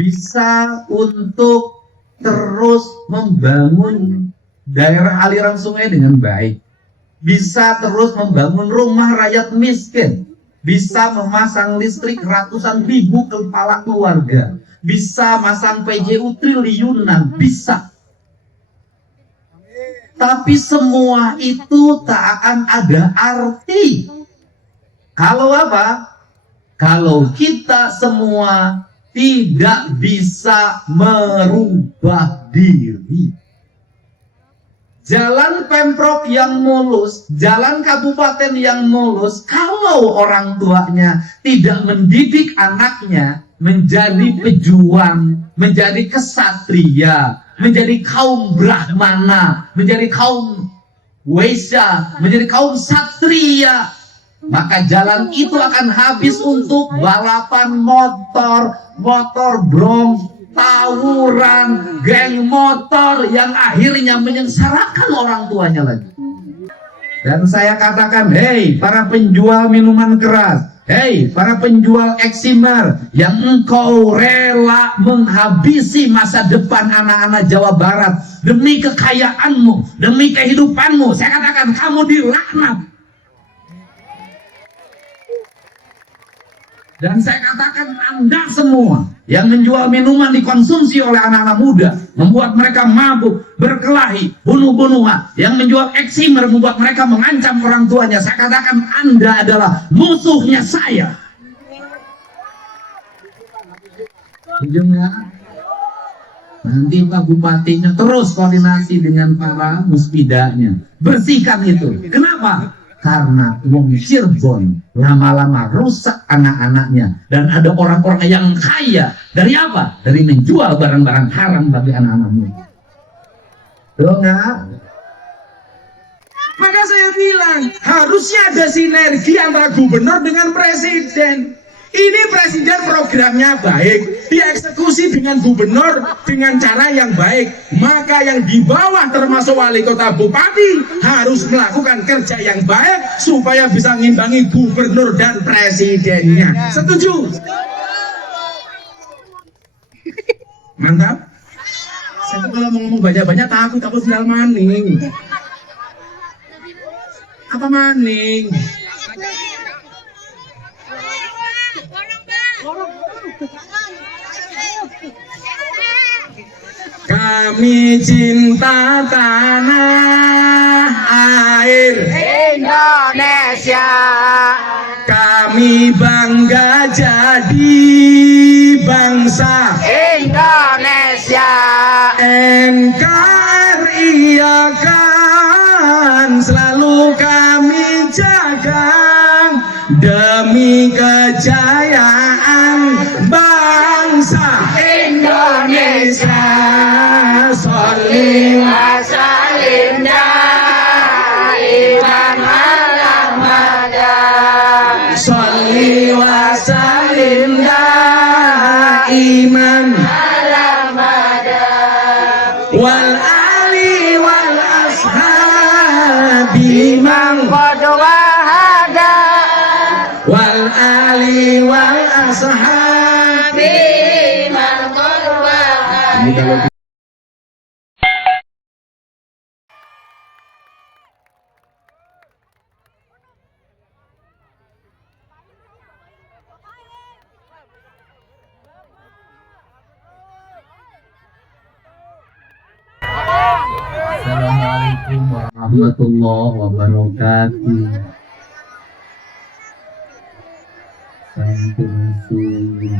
bisa untuk terus membangun daerah aliran sungai dengan baik, bisa terus membangun rumah rakyat miskin, bisa memasang listrik ratusan ribu kepala keluarga, bisa masang PJU triliunan, bisa. Tapi semua itu tak akan ada arti kalau apa? Kalau kita semua tidak bisa merubah diri. Jalan Pemprov yang mulus, jalan kabupaten yang mulus, kalau orang tuanya tidak mendidik anaknya menjadi pejuang, menjadi kesatria, menjadi kaum Brahmana, menjadi kaum Waisya, menjadi kaum Satria, maka jalan itu akan habis untuk balapan motor, motor bronc, tawuran, geng motor yang akhirnya menyengsarakan orang tuanya lagi. Dan saya katakan, hei para penjual minuman keras, hei para penjual eksimer yang engkau rela menghabisi masa depan anak-anak Jawa Barat demi kekayaanmu, demi kehidupanmu, saya katakan kamu dilaknat. Dan saya katakan Anda semua yang menjual minuman dikonsumsi oleh anak-anak muda, membuat mereka mabuk, berkelahi, bunuh-bunuhan, yang menjual eksimer membuat mereka mengancam orang tuanya, saya katakan Anda adalah musuhnya saya. Ujungnya nanti Pak Bupatinya terus koordinasi dengan para muspidanya, bersihkan itu. Kenapa? Karena wong Cirebon lama-lama rusak anak-anaknya, dan ada orang-orang yang kaya dari apa? Dari menjual barang-barang haram bagi anak-anak muda. Betul nggak? Maka saya bilang harusnya ada sinergi antara gubernur dengan presiden. Ini presiden programnya baik, dieksekusi dengan gubernur dengan cara yang baik. Maka yang di bawah termasuk wali kota bupati harus melakukan kerja yang baik supaya bisa ngimbangi gubernur dan presidennya. Setuju? Mantap. Saya kalau mau ngomong banyak-banyak takut sendal maning. Apa maning? Kami cinta tanah air Indonesia, kami bangga jadi bangsa Indonesia, NKRI akan selalu kami jaga demi kejayaan bangsa Indonesia. Sholli wa salim daiman ala mada, Sholli wa salim daiman ala mada, wal ali wal ashabi man qad wahada, wal ali wal ashabi man qad wahada. Ini kalau Assalamualaikum warahmatullahi wabarakatuh. Sampurasun.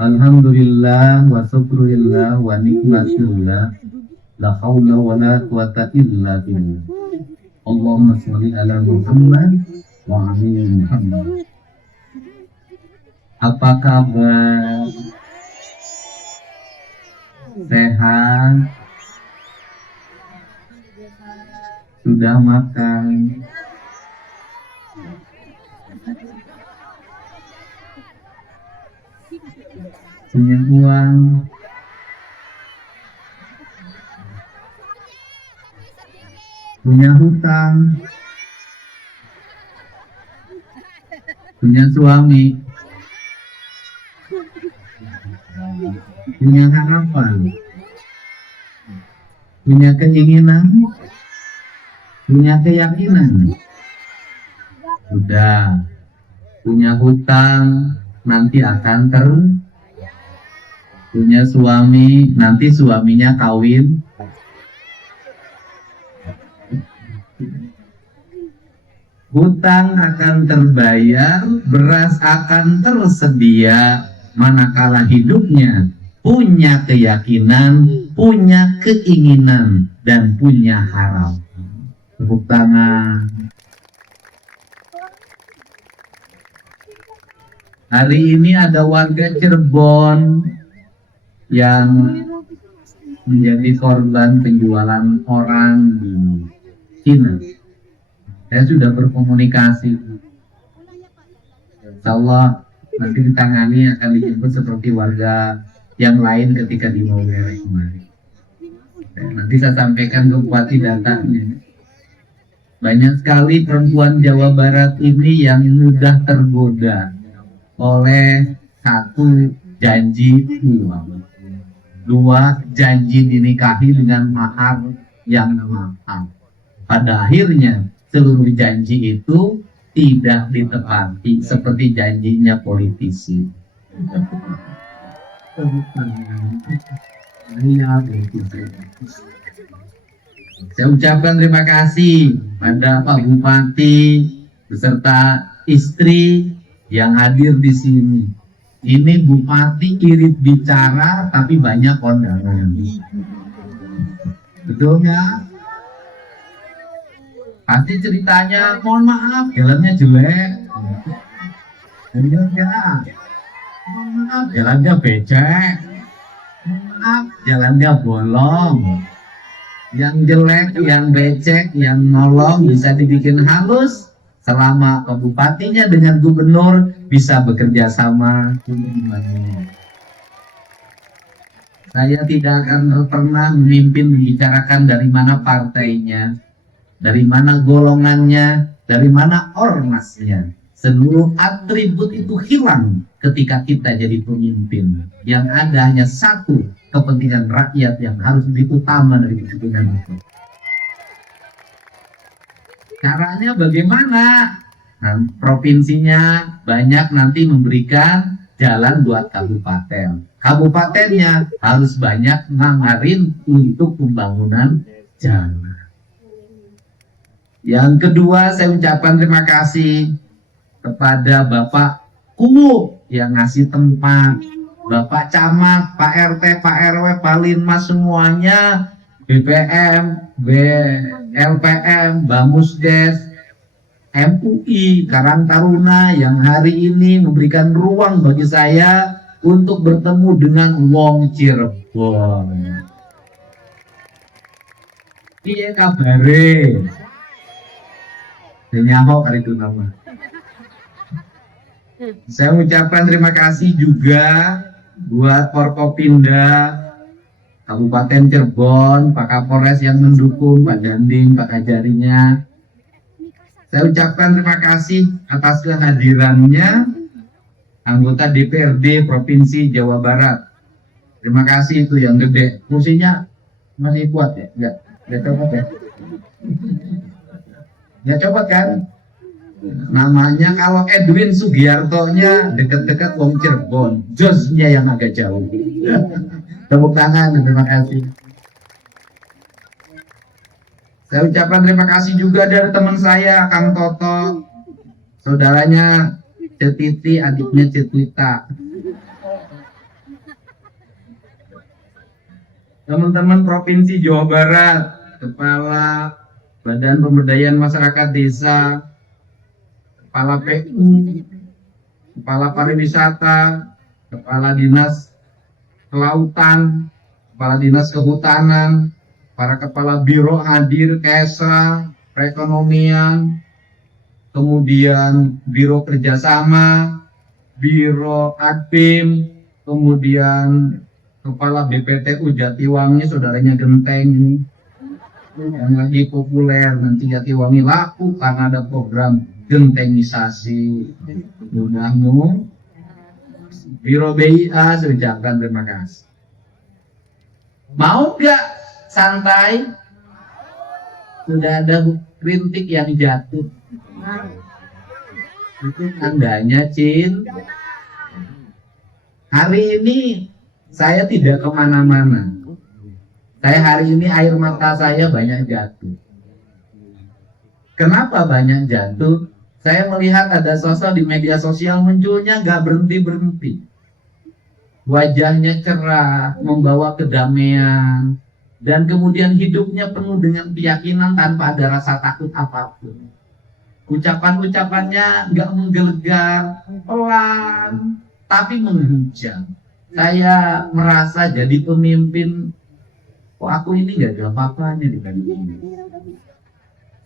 Alhamdulillah wa syukurillah wa nikmatillah, la haula wa la quwata illa billah. Allahumma sholli ala Muhammad wa ali Muhammad. Apa kabar? Sehat? Sudah makan? Punya uang? Punya hutang? Punya suami? Punya harapan, punya keinginan, punya keyakinan. Sudah punya hutang, nanti akan punya suami, nanti suaminya kawin. Hutang akan terbayar, beras akan tersedia, manakala hidupnya punya keyakinan, punya keinginan, dan punya harapan. Tepuk tangan. Hari ini ada warga Cirebon yang menjadi korban penjualan orang di Cina. Saya sudah berkomunikasi. Insya Allah nanti ditangani, akan dijemput seperti warga yang lain ketika di Maumere kemarin. Nanti saya sampaikan ke Bupati datanya. Banyak sekali perempuan Jawa Barat ini yang mudah tergoda oleh satu, janji uang, dua, janji dinikahi dengan mahar yang mahal. Pada akhirnya seluruh janji itu tidak ditepati seperti janjinya politisi. Saya ucapkan terima kasih pada Pak Bupati beserta istri yang hadir di sini. Ini Bupati irit bicara tapi banyak kondangan. Betul nggak? Pasti ceritanya, mohon maaf, jalannya jelek. Benar nggak? Mohon maaf, jalannya becek. Mohon maaf, jalannya bolong. Yang jelek, yang becek, yang nolong bisa dibikin halus selama bupatinya dengan gubernur bisa bekerja sama. Saya tidak akan pernah memimpin membicarakan dari mana partainya, dari mana golongannya, dari mana ormasnya. Seluruh atribut itu hilang ketika kita jadi pemimpin. Yang ada hanya satu, kepentingan rakyat yang harus lebih utama dari kepentingan itu. Caranya bagaimana? Nah, provinsinya banyak nanti memberikan jalan buat kabupaten. Kabupatennya harus banyak nganggarin untuk pembangunan jalan. Yang kedua, saya ucapkan terima kasih kepada Bapak Kuwu yang ngasih tempat, Bapak Camat, Pak RT, Pak RW, Pak Linmas semuanya, BPM, LPM, Bamusdes, MUI, Karang Taruna yang hari ini memberikan ruang bagi saya untuk bertemu dengan wong Cirebon. Piye kabare? Nyaho kali itu nama. Saya ucapkan terima kasih juga buat Forkopimda Kabupaten Cirebon, Pak Kapolres yang mendukung, Pak Dandim, Pak Kajarinya. Saya ucapkan terima kasih atas kehadirannya anggota DPRD Provinsi Jawa Barat. Terima kasih itu yang gede. Fungsinya masih kuat ya? Enggak copot ya? Ya copot kan? Namanya kalau Edwin Sugiarto-nya deket-deket wong Cirebon, Josnya yang agak jauh. Tepuk tangan, terima kasih. Saya ucapkan terima kasih juga dari teman saya, Kang Toto, saudaranya Cetiti, adiknya Cetwita. Teman-teman Provinsi Jawa Barat, Kepala Badan Pemberdayaan Masyarakat Desa, Kepala PU, Kepala Pariwisata, Kepala Dinas Kelautan, Kepala Dinas Kehutanan, para Kepala Biro hadir, Kesra, Perekonomian, kemudian Biro Kerjasama, Biro Adpim, kemudian Kepala BPTU Jatiwangi, saudaranya Genteng yang lagi populer, nanti Jatiwangi laku karena ada program gentengisasi. Mudah-mudahan Biro BIA saya ucapkan terima kasih. Mau nggak santai? Sudah ada rintik yang jatuh. Itu tandanya, Cin. Hari ini saya tidak kemana-mana. Saya hari ini air mata saya banyak jatuh. Kenapa banyak jatuh? Saya melihat ada sosok di media sosial munculnya gak berhenti-berhenti. Wajahnya cerah, membawa kedamaian, dan kemudian hidupnya penuh dengan keyakinan tanpa ada rasa takut apapun. Ucapan-ucapannya gak menggelegar, pelan, tapi menghujam. Saya merasa jadi pemimpin, kok aku ini gak ada apa-apanya dibanding ini.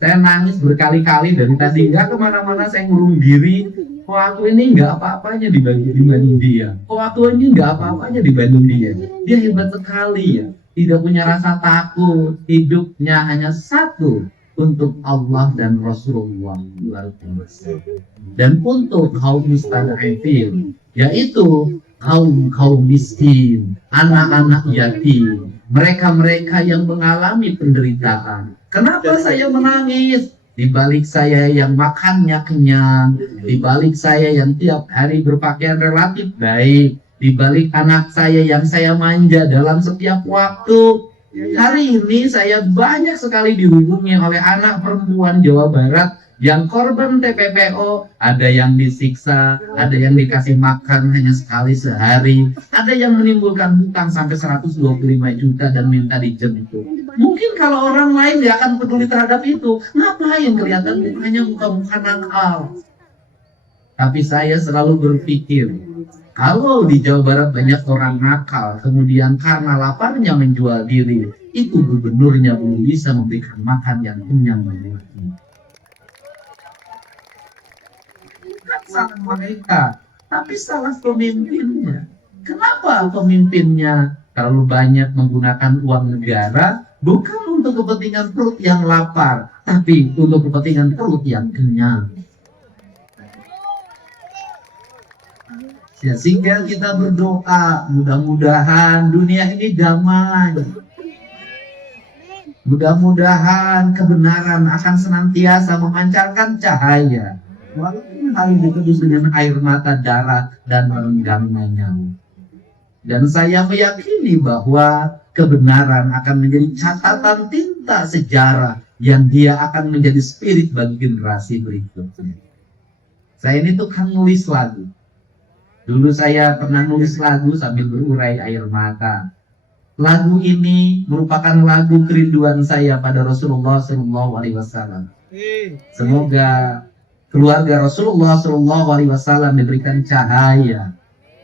Saya nangis berkali-kali dari tadi, nggak kemana-mana, saya ngurung diri. Kok aku ini nggak apa-apanya dibanding dia. Kok aku ini nggak apa-apanya dibanding dia. Dia hebat sekali ya. Tidak punya rasa takut. Hidupnya hanya satu, untuk Allah dan Rasulullah. Dan untuk kaum mustad'afin, yaitu kaum miskin, anak-anak yatim, mereka-mereka yang mengalami penderitaan. Kenapa saya menangis? Di balik saya yang makannya kenyang, di balik saya yang tiap hari berpakaian relatif baik, di balik anak saya yang saya manja dalam setiap waktu. Hari ini saya banyak sekali dihubungi oleh anak perempuan Jawa Barat yang korban TPPO, ada yang disiksa, ada yang dikasih makan hanya sekali sehari, ada yang menimbulkan hutang sampai 125 juta dan minta dijemput. Mungkin kalau orang lain tidak akan peduli terhadap itu. Ngapain kelihatan mukanya muka-muka nakal? Tapi saya selalu berpikir, kalau di Jawa Barat banyak orang nakal, kemudian karena laparnya menjual diri, itu gubernurnya belum bisa memberikan makan yang kenyang bagi mereka. Salah mereka, tapi salah pemimpinnya. Kenapa pemimpinnya terlalu banyak menggunakan uang negara? Bukan untuk kepentingan perut yang lapar, tapi untuk kepentingan perut yang kenyang. Ya, sehingga kita berdoa, mudah-mudahan dunia ini damai. Mudah-mudahan kebenaran akan senantiasa memancarkan cahaya. Walaupun hal itu ditebus dengan air mata, darah, dan renggangnya nyawa. Dan saya meyakini bahwa kebenaran akan menjadi catatan tinta sejarah yang dia akan menjadi spirit bagi generasi berikutnya. Saya ini tukang nulis lagu. Dulu saya pernah nulis lagu sambil berurai air mata. Lagu ini merupakan lagu kerinduan saya pada Rasulullah SAW. Semoga keluarga Rasulullah SAW diberikan cahaya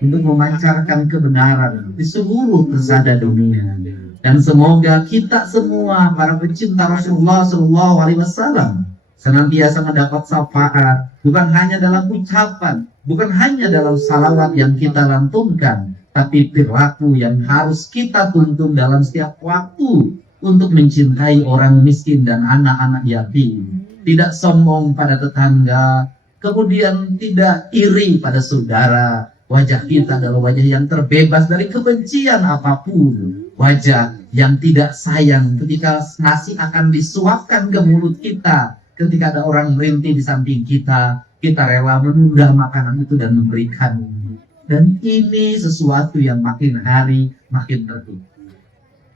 untuk memancarkan kebenaran di seluruh pesada dunia. Dan semoga kita semua para pecinta Rasulullah SAW senantiasa mendapat syafaat, bukan hanya dalam ucapan, bukan hanya dalam salawat yang kita lantunkan, tapi perilaku yang harus kita tuntun dalam setiap waktu untuk mencintai orang miskin dan anak-anak yatim. Tidak sombong pada tetangga, kemudian tidak iri pada saudara. Wajah kita adalah wajah yang terbebas dari kebencian apapun. Wajah yang tidak sayang ketika nasi akan disuapkan ke mulut kita. Ketika ada orang merintih di samping kita, kita rela menunda makanan itu dan memberikan. Dan ini sesuatu yang makin hari makin tertutup.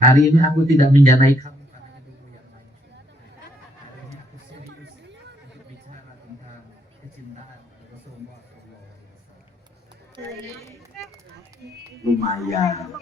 Hari ini aku tidak menjanai kamu. Lumayan.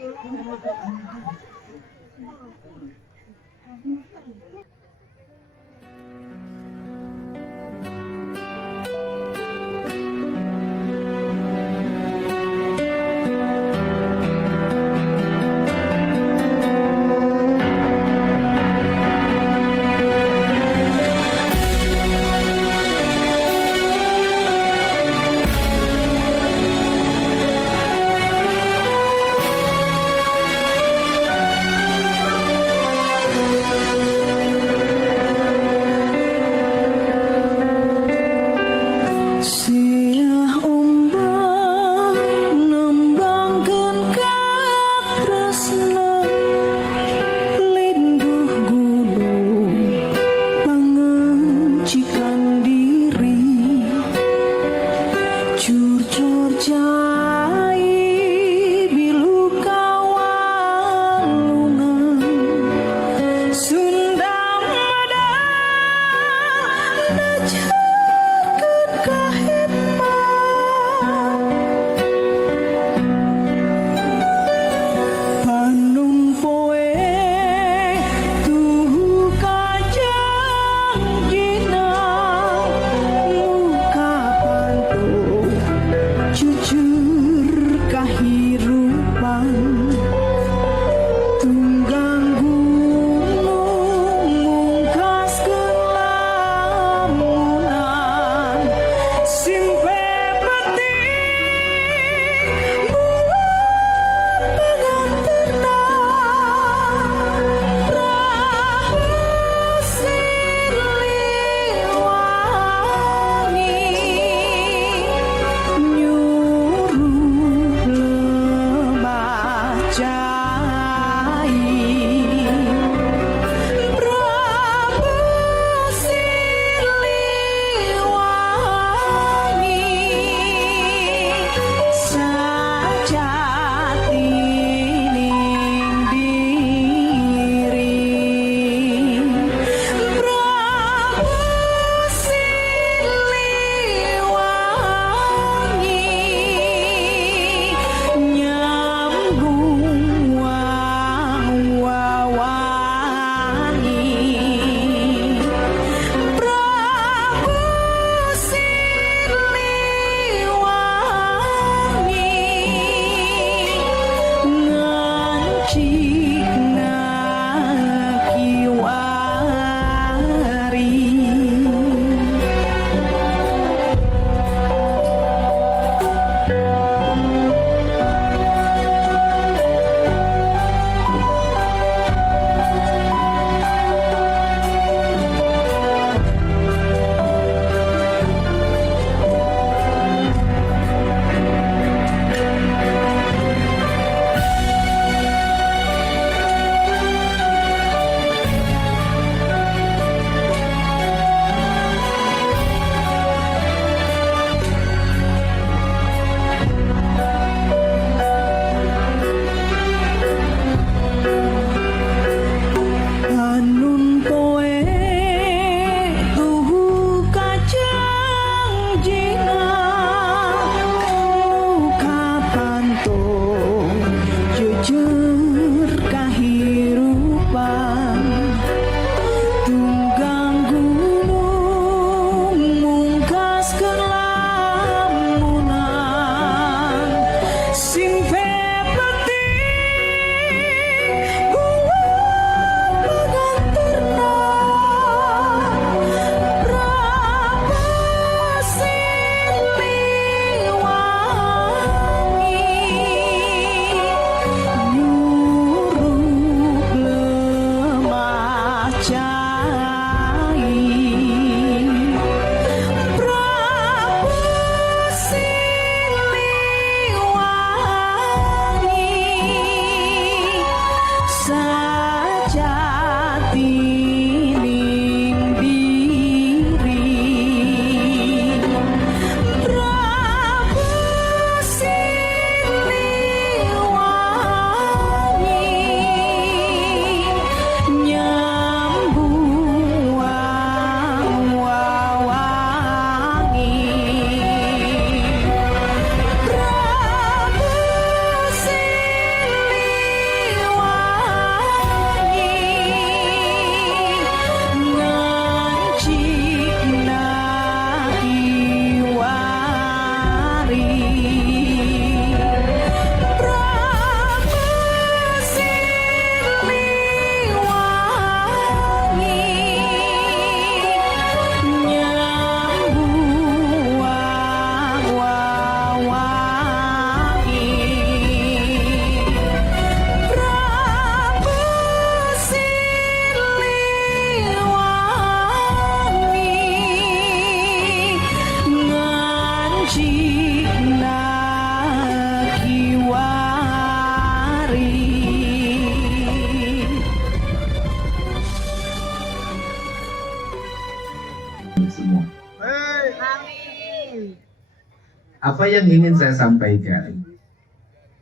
Apa yang ingin saya sampaikan?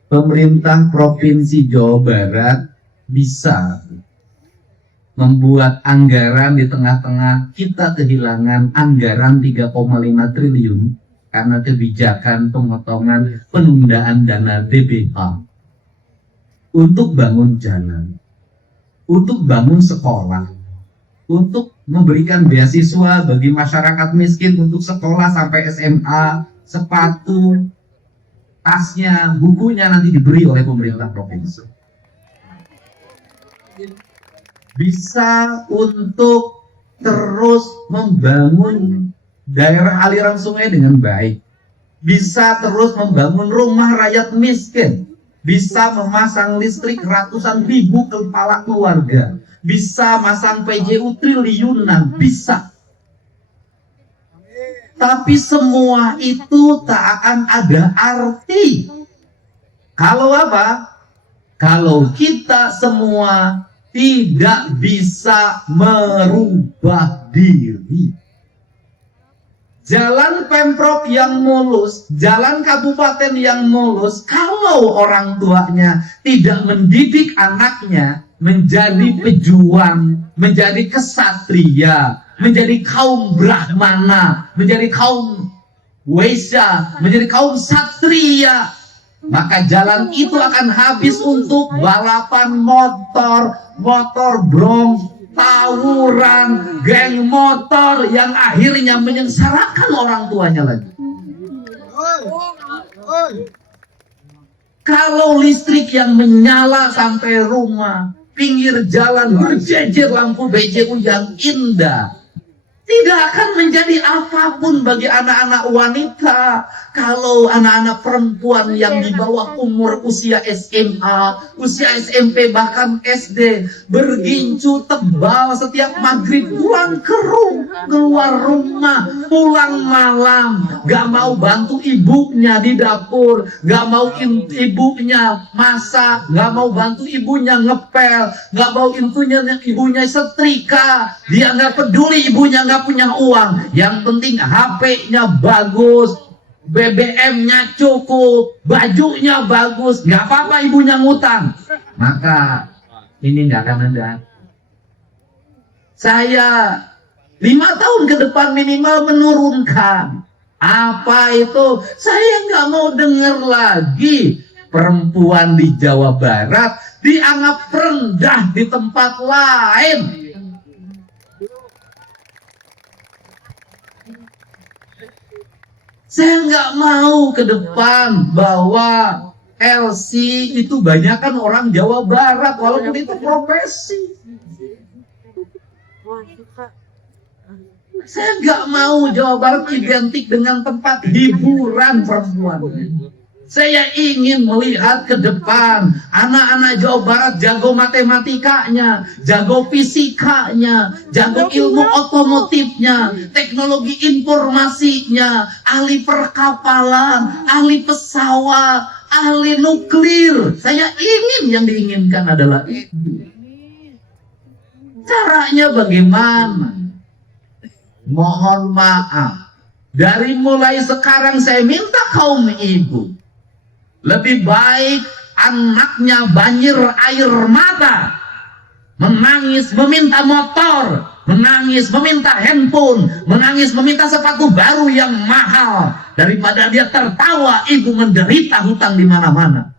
Pemerintah Provinsi Jawa Barat bisa membuat anggaran di tengah-tengah kita kehilangan anggaran 3,5 triliun karena kebijakan pemotongan penundaan dana DBH untuk bangun jalan, untuk bangun sekolah, untuk memberikan beasiswa bagi masyarakat miskin untuk sekolah sampai SMA, sepatu, tasnya, bukunya nanti diberi oleh pemerintah provinsi. Bisa untuk terus membangun daerah aliran sungai dengan baik, bisa terus membangun rumah rakyat miskin, bisa memasang listrik ratusan ribu kepala keluarga, bisa masang PJU triliunan, bisa. Tapi semua itu tak akan ada arti kalau apa? Kalau kita semua tidak bisa merubah diri. Jalan Pemprov yang mulus, jalan kabupaten yang mulus, kalau orang tuanya tidak mendidik anaknya menjadi pejuang, menjadi kesatria, menjadi kaum Brahmana, menjadi kaum Waisya, menjadi kaum Satria, maka jalan itu akan habis untuk balapan motor, motor brom, tawuran, geng motor yang akhirnya menyengsarakan orang tuanya lagi. Kalau listrik yang menyala sampai rumah, pinggir jalan berjejer lampu BJU yang indah, tidak akan menjadi apapun bagi anak-anak wanita. Kalau anak-anak perempuan yang di bawah umur usia SMA, usia SMP, bahkan SD, bergincu tebal setiap maghrib pulang keluar rumah, pulang malam, gak mau bantu ibunya di dapur, gak mau ibunya masak, gak mau bantu ibunya ngepel, gak mau ibunya setrika, dia gak peduli ibunya gak punya uang, yang penting HP-nya bagus, BBM-nya cukup, bajunya bagus, nggak apa-apa ibunya ngutang, maka ini nggak akan ada. Saya 5 tahun ke depan minimal menurunkan. Apa itu? Saya nggak mau dengar lagi perempuan di Jawa Barat dianggap rendah di tempat lain. Saya nggak mau ke depan bahwa LC itu banyak kan orang Jawa Barat, walaupun itu profesi. Saya nggak mau Jawa Barat identik dengan tempat hiburan perempuan. Saya ingin melihat ke depan anak-anak Jawa Barat jago matematikanya, jago fisikanya, jago ilmu otomotifnya, teknologi informasinya, ahli perkapalan, ahli pesawat, ahli nuklir. Saya ingin, yang diinginkan adalah itu. Caranya bagaimana? Mohon maaf, dari mulai sekarang saya minta kaum ibu, lebih baik anaknya banjir air mata, menangis meminta motor, menangis meminta handphone, menangis meminta sepatu baru yang mahal, daripada dia tertawa ibu menderita hutang di mana-mana.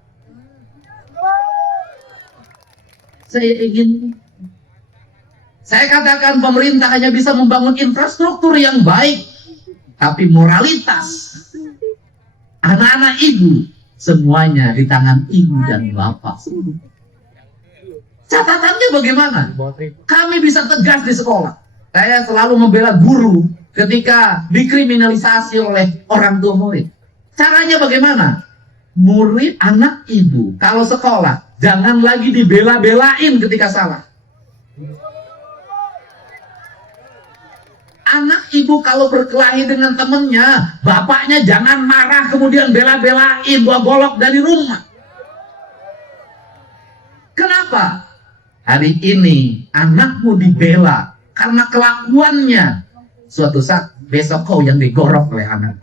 Saya katakan pemerintah hanya bisa membangun infrastruktur yang baik, tapi moralitas anak-anak ibu semuanya di tangan ibu dan bapak. Catatannya bagaimana? Kami bisa tegas di sekolah. Saya selalu membela guru ketika dikriminalisasi oleh orang tua murid. Caranya bagaimana? Murid, anak ibu, kalau sekolah jangan lagi dibela-belain ketika salah. Anak ibu kalau berkelahi dengan temennya, bapaknya jangan marah kemudian bela-belain, bawa golok dari rumah. Kenapa? Hari ini anakmu dibela karena kelakuannya. Suatu saat besok kau yang digorok oleh anak.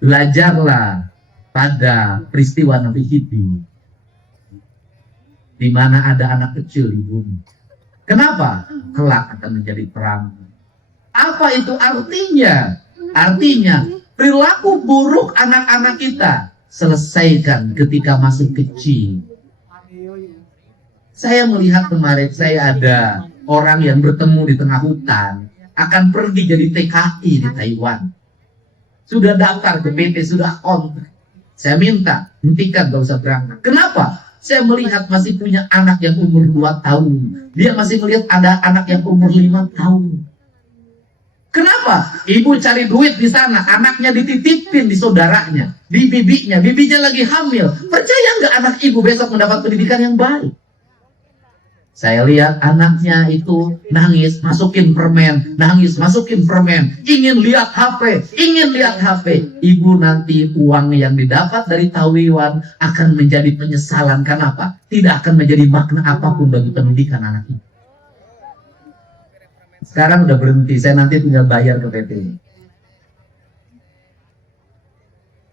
Belajarlah pada peristiwa Nabi Khidir, di mana ada anak kecil di bumi. Kenapa? Kelak akan menjadi perang. Apa itu artinya? Artinya perilaku buruk anak-anak kita selesaikan ketika masih kecil. Saya melihat kemarin, saya ada orang yang bertemu di tengah hutan, akan pergi jadi TKI di Taiwan. Sudah daftar ke PT, sudah kontrak. Saya minta, hentikan, gak usah berangkat. Kenapa? Saya melihat masih punya anak yang umur 2 tahun. Dia masih melihat ada anak yang umur 5 tahun. Kenapa? Ibu cari duit di sana, anaknya dititipin di saudaranya, di bibinya lagi hamil. Percaya nggak anak ibu besok mendapat pendidikan yang baik? Saya lihat anaknya itu nangis, masukin permen, nangis, masukin permen, ingin lihat HP. Ibu nanti uang yang didapat dari Taiwan akan menjadi penyesalan. Kenapa? Tidak akan menjadi makna apapun bagi pendidikan anak itu. Sekarang udah berhenti, saya nanti tinggal bayar ke PT.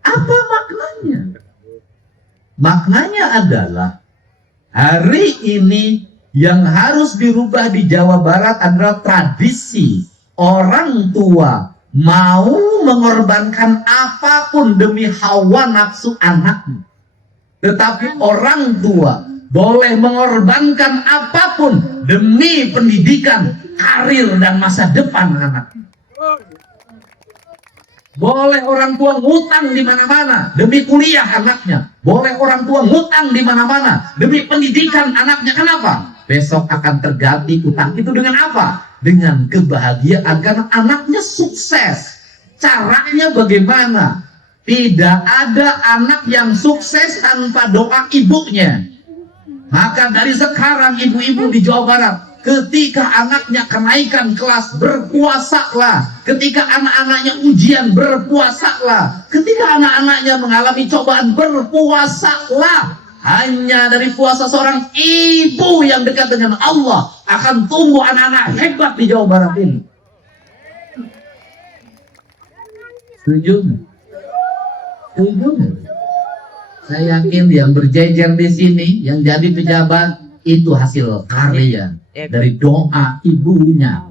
Apa maknanya? Maknanya adalah hari ini yang harus dirubah di Jawa Barat adalah tradisi orang tua mau mengorbankan apapun demi hawa nafsu anaknya. Tetapi orang tua boleh mengorbankan apapun demi pendidikan, karir, dan masa depan anaknya. Boleh orang tua ngutang di mana-mana demi kuliah anaknya. Boleh orang tua ngutang di mana-mana demi pendidikan anaknya. Kenapa? Besok akan terganti utang itu dengan apa? Dengan kebahagiaan karena anaknya sukses. Caranya bagaimana? Tidak ada anak yang sukses tanpa doa ibunya. Maka dari sekarang ibu-ibu di Jawa Barat, ketika anaknya kenaikan kelas, berpuasalah. Ketika anak-anaknya ujian, berpuasalah. Ketika anak-anaknya mengalami cobaan, berpuasalah. Hanya dari puasa seorang ibu yang dekat dengan Allah akan tumbuh anak-anak hebat di Jawa Barat ini. Setuju? Setuju? Saya yakin yang berjejer di sini, yang jadi pejabat, itu hasil karya dari doa ibunya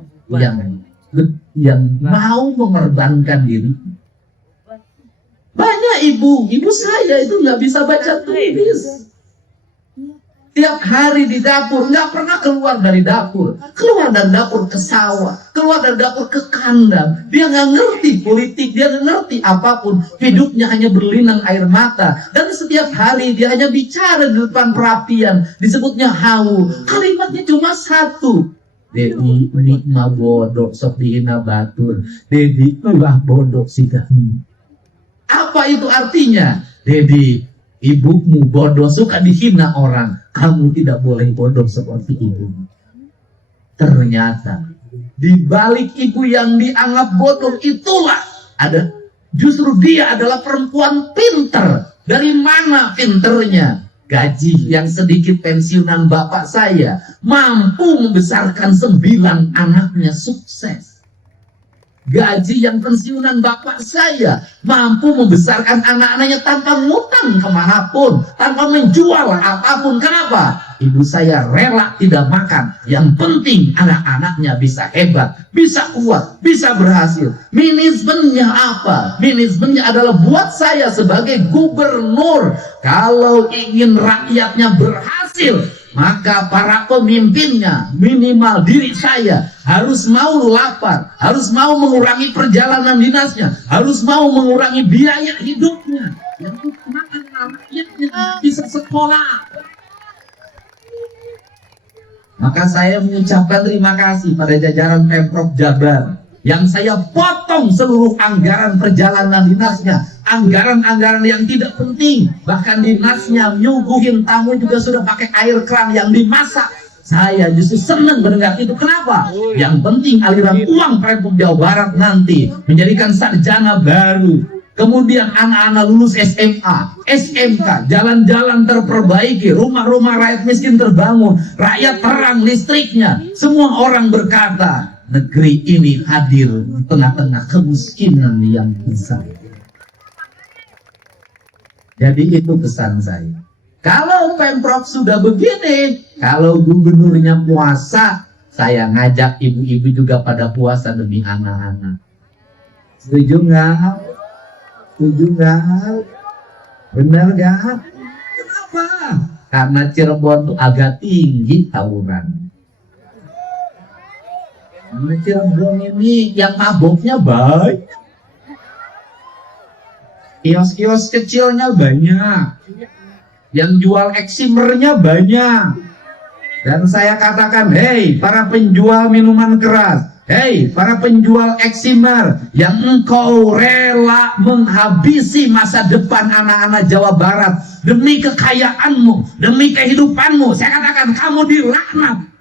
yang mau mengorbankan diri. Banyak ibu saya itu nggak bisa baca tulis. Tiap hari di dapur, nggak pernah keluar dari dapur. Keluar dari dapur ke sawah, keluar dari dapur ke kandang. Dia nggak ngerti politik, dia nggak ngerti apapun. Hidupnya hanya berlinang air mata. Dan setiap hari dia hanya bicara di depan perapian. Disebutnya hawu. Kalimatnya cuma satu. Dedi nikma bodoh sok dihina batur. Dedi ulah bodoh si kami. Apa itu artinya? Dedi, ibumu bodoh, suka dihina orang. Kamu tidak boleh bodoh seperti ibu. Ternyata di balik ibu yang dianggap bodoh itulah ada, justru dia adalah perempuan pinter. Dari mana pinternya? Gaji yang sedikit pensiunan bapak saya mampu membesarkan 9 anaknya sukses. Gaji yang pensiunan bapak saya mampu membesarkan anak-anaknya tanpa ngutang kemanapun, tanpa menjual apapun. Kenapa? Ibu saya rela tidak makan. Yang penting anak-anaknya bisa hebat, bisa kuat, bisa berhasil. Manajemennya apa? Manajemennya adalah buat saya sebagai gubernur. Kalau ingin rakyatnya berhasil, maka para pemimpinnya, minimal diri saya, harus mau lapar, harus mau mengurangi perjalanan dinasnya, harus mau mengurangi biaya hidupnya. Yang makan rakyatnya bisa sekolah. Maka saya mengucapkan terima kasih pada jajaran Pemprov Jabar yang saya potong seluruh anggaran perjalanan dinasnya, anggaran-anggaran yang tidak penting. Bahkan dinasnya nyuguhin tamu juga sudah pakai air keran yang dimasak. Saya justru senang mendengar itu. Kenapa? Yang penting aliran uang Pemprov Jawa Barat nanti menjadikan sarjana baru. Kemudian anak-anak lulus SMA, SMK, jalan-jalan terperbaiki, rumah-rumah rakyat miskin terbangun, rakyat terang listriknya. Semua orang berkata, negeri ini hadir di tengah-tengah kemiskinan yang besar. Jadi itu pesan saya. Kalau Pemprov sudah begini, kalau gubernurnya puasa, saya ngajak ibu-ibu juga pada puasa demi anak-anak. Setuju nggak? Setuju nggak? Benar nggak? Kenapa? Karena Cirebon tuh agak tinggi tawuran. Karena Cirebon ini yang maboknya banyak. Kios-kios kecilnya banyak. Yang jual eksimernya banyak. Dan saya katakan, hei para penjual minuman keras, hei para penjual eksimer yang engkau rela menghabisi masa depan anak-anak Jawa Barat demi kekayaanmu, demi kehidupanmu, saya katakan kamu dilaknat.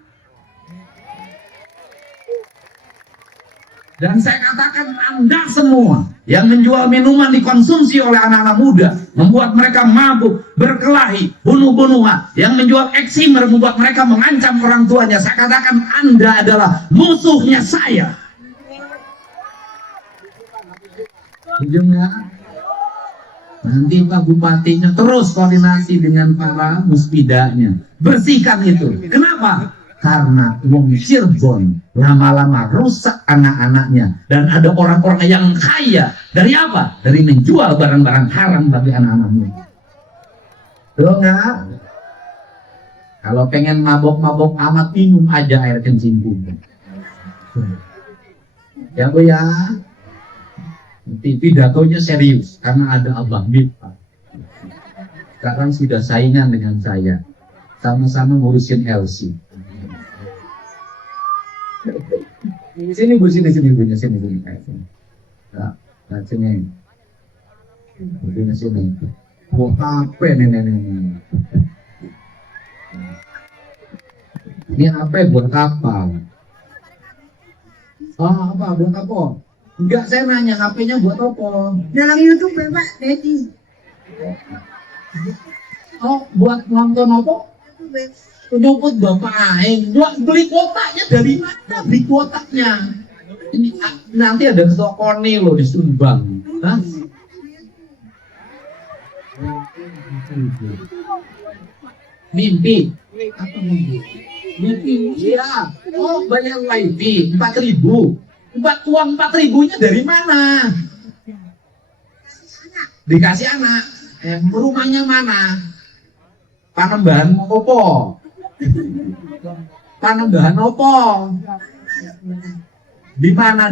Dan saya katakan Anda semua yang menjual minuman dikonsumsi oleh anak-anak muda, membuat mereka mabuk, berkelahi, bunuh-bunuhan, yang menjual eksimer membuat mereka mengancam orang tuanya, saya katakan Anda adalah musuhnya saya. Ujungnya nanti Pak Bupatinya terus koordinasi dengan para muspidanya, bersihkan itu. Kenapa? Karena wong Cirebon lama-lama rusak anak-anaknya, dan ada orang-orang yang kaya dari apa? Dari menjual barang-barang haram bagi anak-anaknya. Tuh nggak? Kalau pengen mabok-mabok amat, minum aja air kencing putih. Ya Bu ya. Nanti pidatonya serius karena ada Abang Miftah. Sekarang sudah saingan dengan saya, sama-sama ngurusin LC. Sini Bu, sini Bu, sini. Nah, sini. Sini. Buat HP nih. Ini HP buat apa? Oh, apa? Buat apa? Enggak, saya nanya HP-nya buat apa? Dalam YouTube ya Pak, Dedi. Oh, buat nonton apa? Nyopot bapak aing, beli kuotanya dari mana? Beli kuotanya ini nanti ada kesokoni loh di Sumbang. Hah? Mimpi apa mimpi? Mimpi iya. Oh bayar wifi 4.000. Uang 4.000-nya dari mana? Dikasih anak. Rumahnya mana? Panembahan opo? Panembahan opo? Di mana?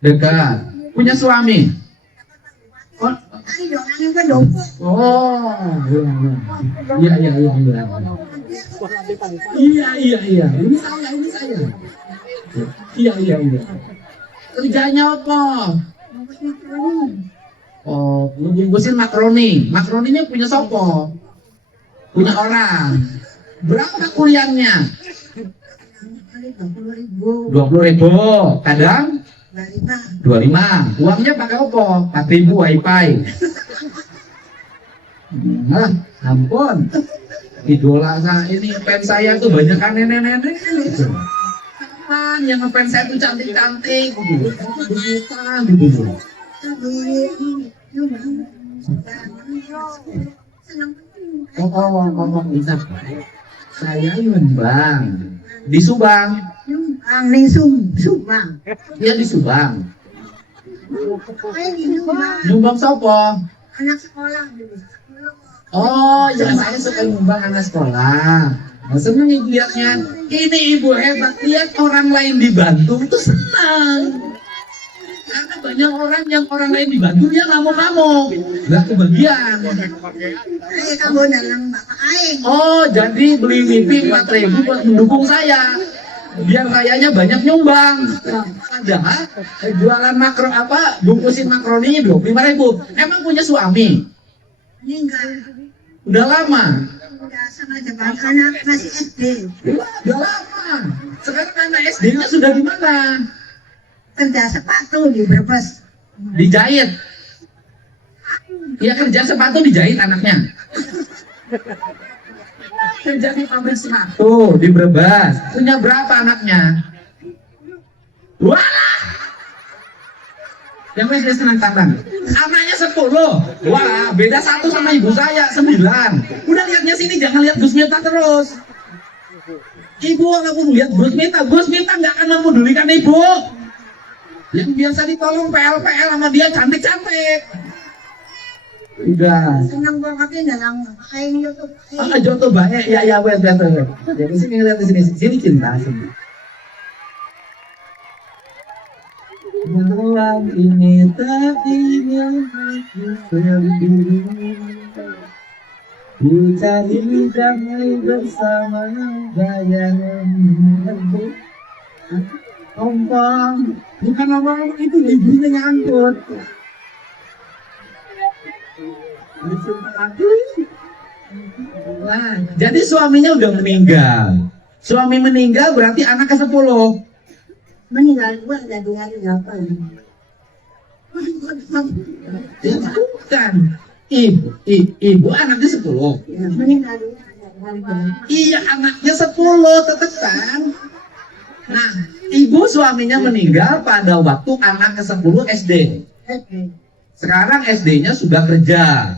Dekat. Punya suami? Oh, iya. Iya. Ini saya. Iya. Kerjanya apa? Oh, bungkusin makroni. Makroninya punya sopo? Punya orang. Berapa kuliahnya? 20.000. Kadang 25. Uangnya pakai apa? 4.000 wifi. Nah, ampun. Idola saya ini, fans saya tuh banyak kan nenek-nenek gitu. Kan yang ngefans saya tuh cantik-cantik gitu. Oh, bisa. Saya nyumbang di Subang. Subang. Iya di Subang. Nyumbang sopo? Anak sekolah dulu. Oh, ya saya suka nyumbang anak sekolah. Nah, senang ibu lihatnya. Ini ibu hebat, lihat orang lain dibantu itu senang. Karena banyak orang yang orang lain dibantu dia ngamuk-ngamuk, nggak kebagian. Kamu dalam bapak aing. Oh, jadi beli wifi 4.000 buat mendukung saya. Biar sayanya banyak nyumbang. Padahal jualan makro bungkusin makroninya 25.000. Emang punya suami? Meninggal. Udah lama. Udah sama jebak anak masih SD. Udah lama. Sekarang anak SD-nya sudah di mana? Kerja sepatu di Brebes. Dijahit. Iya kerja sepatu dijahit anaknya. Kerja di pabrik sepatu di Brebes. Punya berapa anaknya? Wah. Yang SD senang tandang. Anaknya 10. Wah, beda 1 sama ibu saya 9. Udah lihatnya sini, jangan lihat Gus Miftah terus. Ibu walaupun lihat Gus Miftah nggak akan memedulikan ibu. Yang biasa ditolong PL sama dia cantik-cantik. Udah. Senang banget dalam kain YouTube. Joto baik ya wes betul. Jadi sini lihat di sini cinta sini. Malam ini tak ingin aku sendiri. Mencari damai bersama bayanganmu. Ompong, bukan ngomong itu ibunya nyangkut. Nah, jadi suaminya udah meninggal. Suami meninggal berarti anak ke-10. Meninggal gua ada 28. Ya, bukan. Ibu anaknya 10. Meninggal gua ada 28. Iya, anaknya 10 tetep kan. Nah, ibu suaminya meninggal pada waktu anak ke-10 SD. Sekarang SD-nya sudah kerja.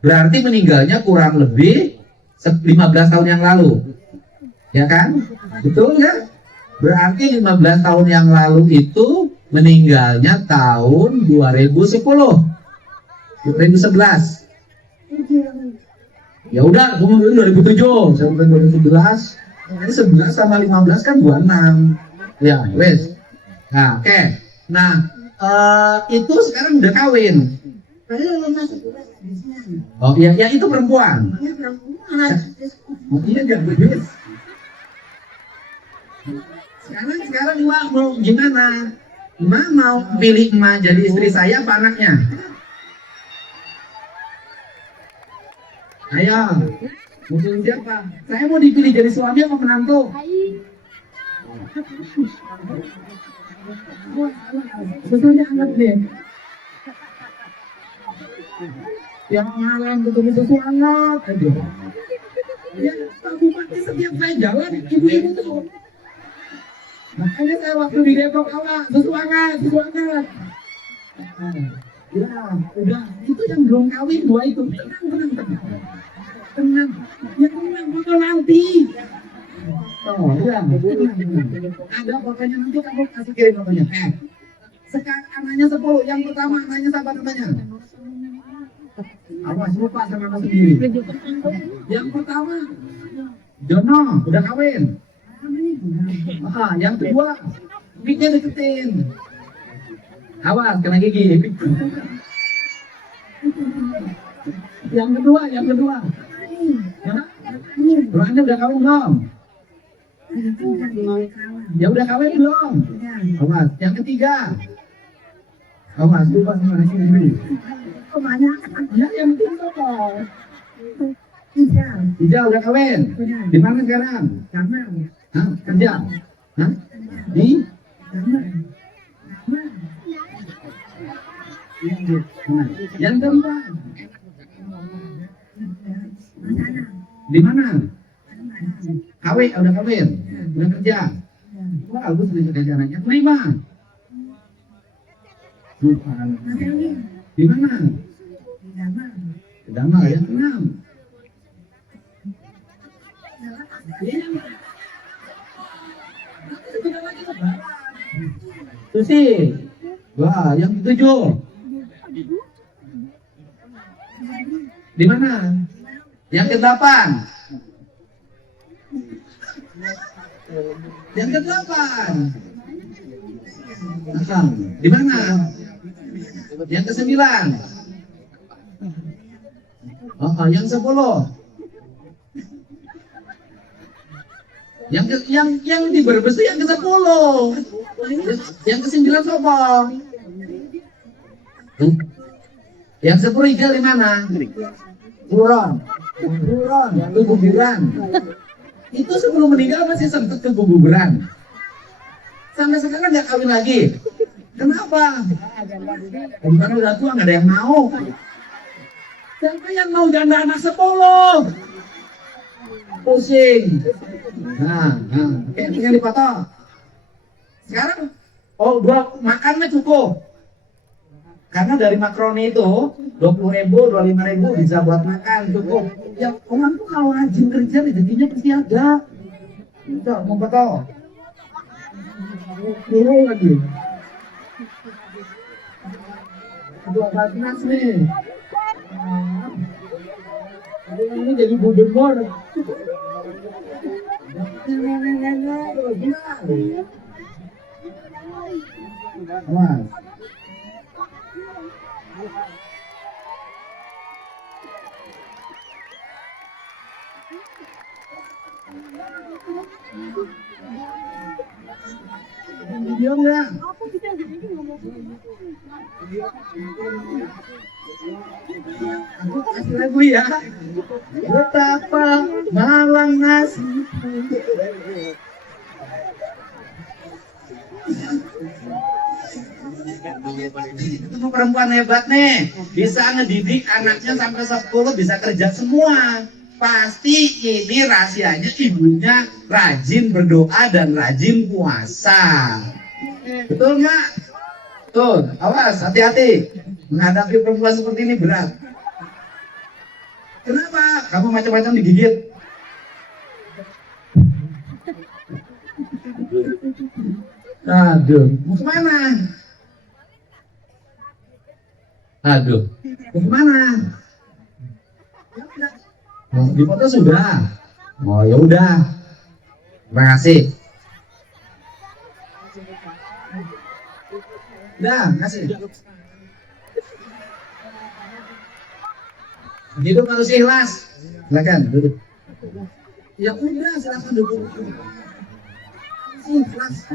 Berarti meninggalnya kurang lebih 15 tahun yang lalu. Ya kan? Betul ya? Berarti 15 tahun yang lalu itu meninggalnya tahun 2010. 2011. Ya udah, gue ngomongin 2007, sampai 2011. Ini 11 sama 15 kan 26. Ya, wes. Nah, oke. Nah, itu sekarang udah kawin. Oh iya, ya itu perempuan. Oh, iya jangan wes. Sekarang Emak mau gimana? Emak mau pilih Emak jadi istri saya apa anaknya? Ayo, mau pilih siapa? Saya mau dipilih jadi suami apa menantu? Sebetulnya anak deh. Yang ngalang ketemu sesuatu aja. Ya, Pak Bupati setiap saya jalan, ibu-ibu tuh. Makanya saya waktu di Depok awal, sesuangat. Ya, udah. Itu yang belum kawin, 2 itu. Tenang. Ya tenang, bakal nanti. Oh, ya. Ada pokoknya nanti kamu kasih kirim pokoknya. Sekarang anaknya 10, yang pertama anaknya siapa namanya? Awas lupa sama kamu sendiri. Yang pertama, Jono, udah kawin. Yang kedua, Piknya deketin. Awas kena gigi. Yang kedua. Anda udah kawin belum? Ya udah kawin belum? Awas. Yang ketiga. Awas, lupa sama sini. Kemana? Ya, yang ketiga kok. Tidak. Ija udah kawin. Di mana sekarang? Sama. Hah? Kerja? Hah? Di? Yang keempat. Di mana? Kawin, udah kawin. Udah kerja. Wah, bagus nih kerjaannya. Terima. Di mana? Damal yang keenam. Susi. Wah, yang ketujuh. Di mana? Yang ke-8. Yang ke-8. Di mana? Yang ke-9. Yang 10. Yang di Brebes itu yang ke-10. Yang ke-9 siapa? Yang 10 Igal di mana? Buron, keguguran. Itu sebelum meninggal masih sempat keguguran. Sampai sekarang nggak kawin lagi. Kenapa? Karena udah tua nggak ada yang mau. Siapa yang mau janda anak 10? Pusing. Nah, tinggal dipotong. Sekarang, gua makannya cukup. Karena dari makroni itu 20.000, 25.000 bisa buat makan cukup. Ya orang tuh kalau rajin kerja rezekinya pasti ada. Itu mau betul. Dulu lagi. Dua Basnas nih. Ini jadi gubernur. Mas. Video enggak? Aku kasih lagu ya. Betapa malang nasibku. Ketemu perempuan hebat nih, bisa ngedidik anaknya sampai 10 bisa kerja semua. Pasti ini rahasianya ibunya rajin berdoa dan rajin puasa. Betul nggak? Tuh, awas, hati-hati. Menghadapi perempuan seperti ini berat. Kenapa? Kamu macam-macam digigit. Aduh, mau kemana? Aduh, mau kemana? Mau di foto sudah. Oh ya udah. Terima kasih. Udah, kasih. Hidup harus ikhlas. Silakan duduk. Ya udah, silakan duduk. Ikhlas.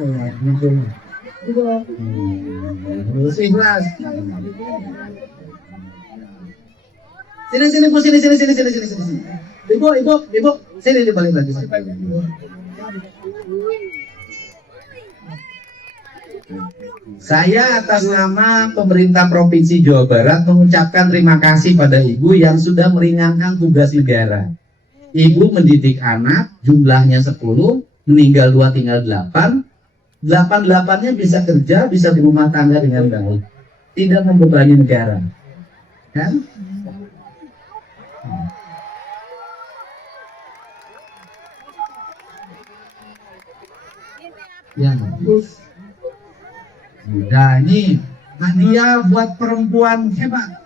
Harus ikhlas. Sini Bu, sini. Ibu, sini balik lagi. Saya atas nama pemerintah Provinsi Jawa Barat mengucapkan terima kasih pada Ibu yang sudah meringankan tugas negara. Ibu mendidik anak, jumlahnya 10, meninggal 2 tinggal 8. 8-8-nya bisa kerja, bisa berumah tangga dengan baik. Tidak membebani negara. Kan? Ya, terus. Nah, ini hadiah buat perempuan hebat.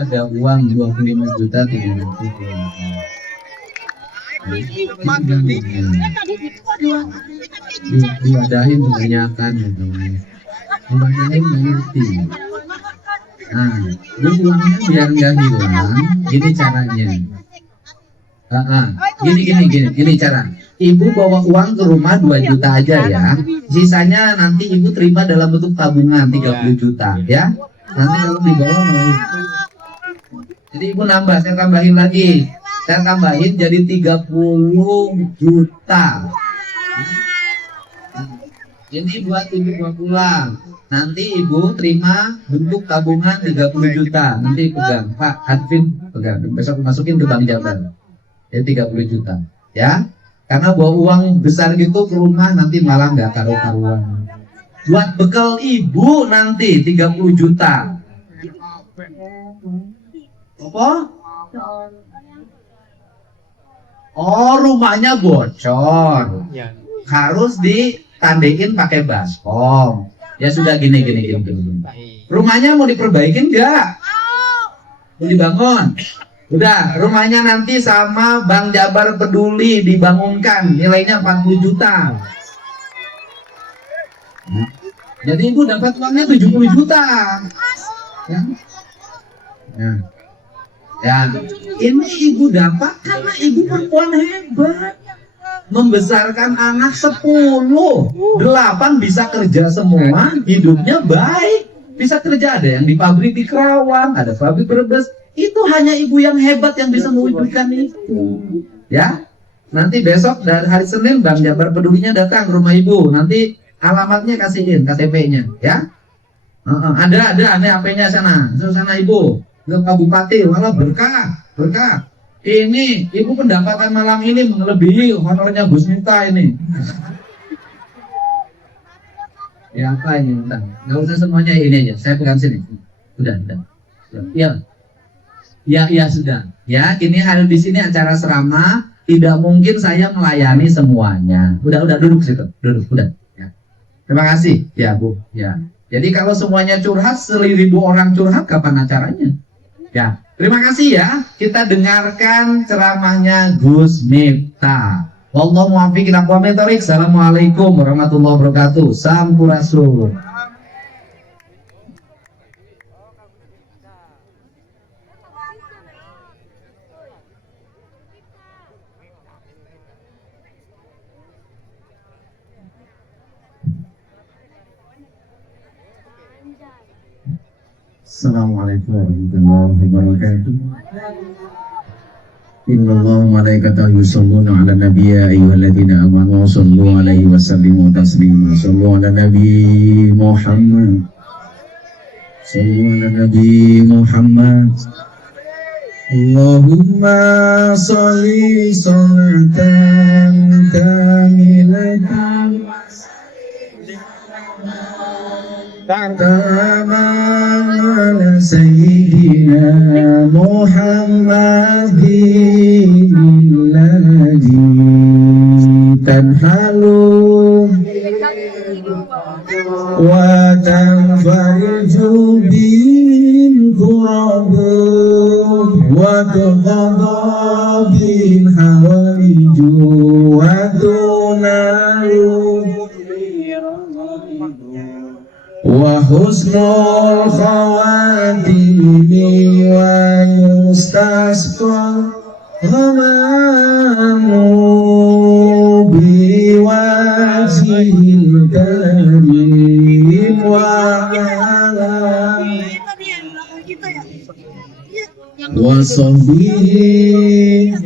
ada uang 25 juta 300. Diwadahin kebanyakan ya teman. Kebanyakan ngerti. Nah, ini uangnya biar nggak hilang, gini caranya. Gini cara. Ibu bawa uang ke rumah 2 juta aja ya. Sisanya nanti ibu terima dalam bentuk tabungan 30 juta ya. Nanti kalau dibawa jadi ibu nambah, saya tambahin lagi. Saya tambahin jadi 30 juta. Jadi buat ibu bawa pulang. Nanti ibu terima bentuk tabungan 30 juta. Nanti pegang, Pak Advin pegang. Besok masukin ke Bank Jabar. Jadi 30 juta. Ya. Karena bawa uang besar gitu ke rumah nanti malah nggak karu-karuan. Buat bekal ibu nanti 30 juta. Apa? Oh, rumahnya bocor. Harus ditandein pakai baskom. Ya sudah gini. Rumahnya mau diperbaikin nggak? Mau dibangun? Udah, rumahnya nanti sama Bank Jabar Peduli dibangunkan, nilainya 40 juta. Jadi ibu dapat uangnya 70 juta. Ya, ini ibu dapat karena ibu perempuan hebat. Membesarkan anak 10, 8 bisa kerja semua, hidupnya baik. Bisa kerja, ada yang di pabrik di Kerawang, ada pabrik Brebes. Itu hanya ibu yang hebat yang bisa mewujudkan itu. Ya, nanti besok dari hari Senin Bank Jabar Pedulinya datang ke rumah ibu. Nanti alamatnya kasihin, KTP-nya, ya. Ada nih HP-nya sana ibu. Ke Pak Bupati, malah berkah. Ini ibu pendapatan malam ini melebihi honornya Bu Smita ini. Ya apa ini? Nggak usah semuanya ini aja. Saya pegang sini. Udah. Ya sudah. Ya, ini hari di sini acara serama, tidak mungkin saya melayani semuanya. Udah duduk situ. Udah. Ya. Terima kasih, ya Bu. Ya. Jadi kalau semuanya curhat, 1.000 orang curhat, kapan acaranya? Ya. Terima kasih ya. Kita dengarkan ceramahnya Gus Miftah. Wallahu muwaffiq ila aqwamit thoriq. Assalamualaikum warahmatullahi wabarakatuh. Sampurasun. Assalamualaikum warahmatullahi wabarakatuh. Inna Allah malaikatahu yusholluna ala nabiyya ayyuhalladzina amanu shollu alaihi wa sallimu taslima. Shollu ala nabi Muhammad. Shollu ala nabi Muhammad. Allahumma sholli sholatan kamilatan ala sayyidina Muhammadin alladhi tanhalu wa tanfariju bil qurabu wa tuqadha bil hawaiju wa tunalu wa husnul khawatimi wa yustasqa ghamanu bi wajhil karim wa ala wa sahbihi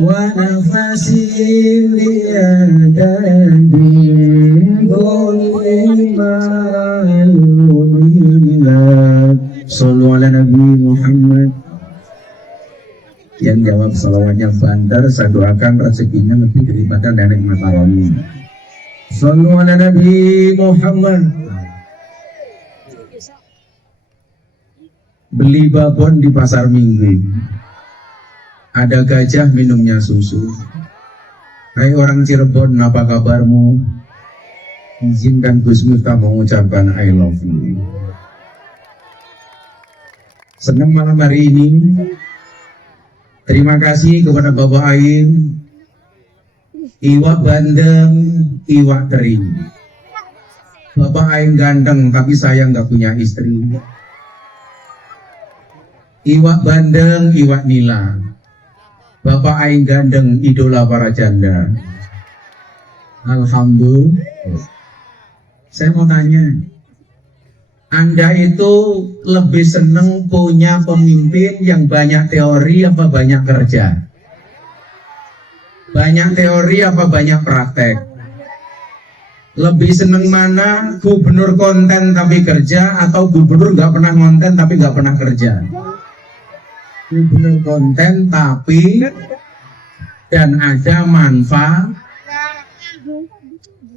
wa nafasin liyadadin kulli ma'lumillah. Sallu ala Nabi Muhammad. Yang jawab salawatnya bandar, saya doakan rezekinya lebih daripada nenek Mataroni. Sallu ala Nabi Muhammad. Beli babon di pasar Minggu. Ada gajah minumnya susu. Hai orang Cirebon, apa kabarmu? Izinkan Gus Miftah mengucapkan I love you. Senang malam hari ini. Terima kasih kepada Bapak Ain, iwak bandeng, iwak teri. Bapak Ain ganteng tapi saya nggak punya istri. Iwak bandeng, iwak nila. Bapak Ain gandeng, idola para janda. Alhamdulillah. Saya mau tanya, Anda itu lebih seneng punya pemimpin yang banyak teori apa banyak kerja? Banyak teori apa banyak praktek? Lebih seneng mana, gubernur konten tapi kerja atau gubernur nggak pernah konten tapi nggak pernah kerja? Gubernur konten tapi dan ada manfaat.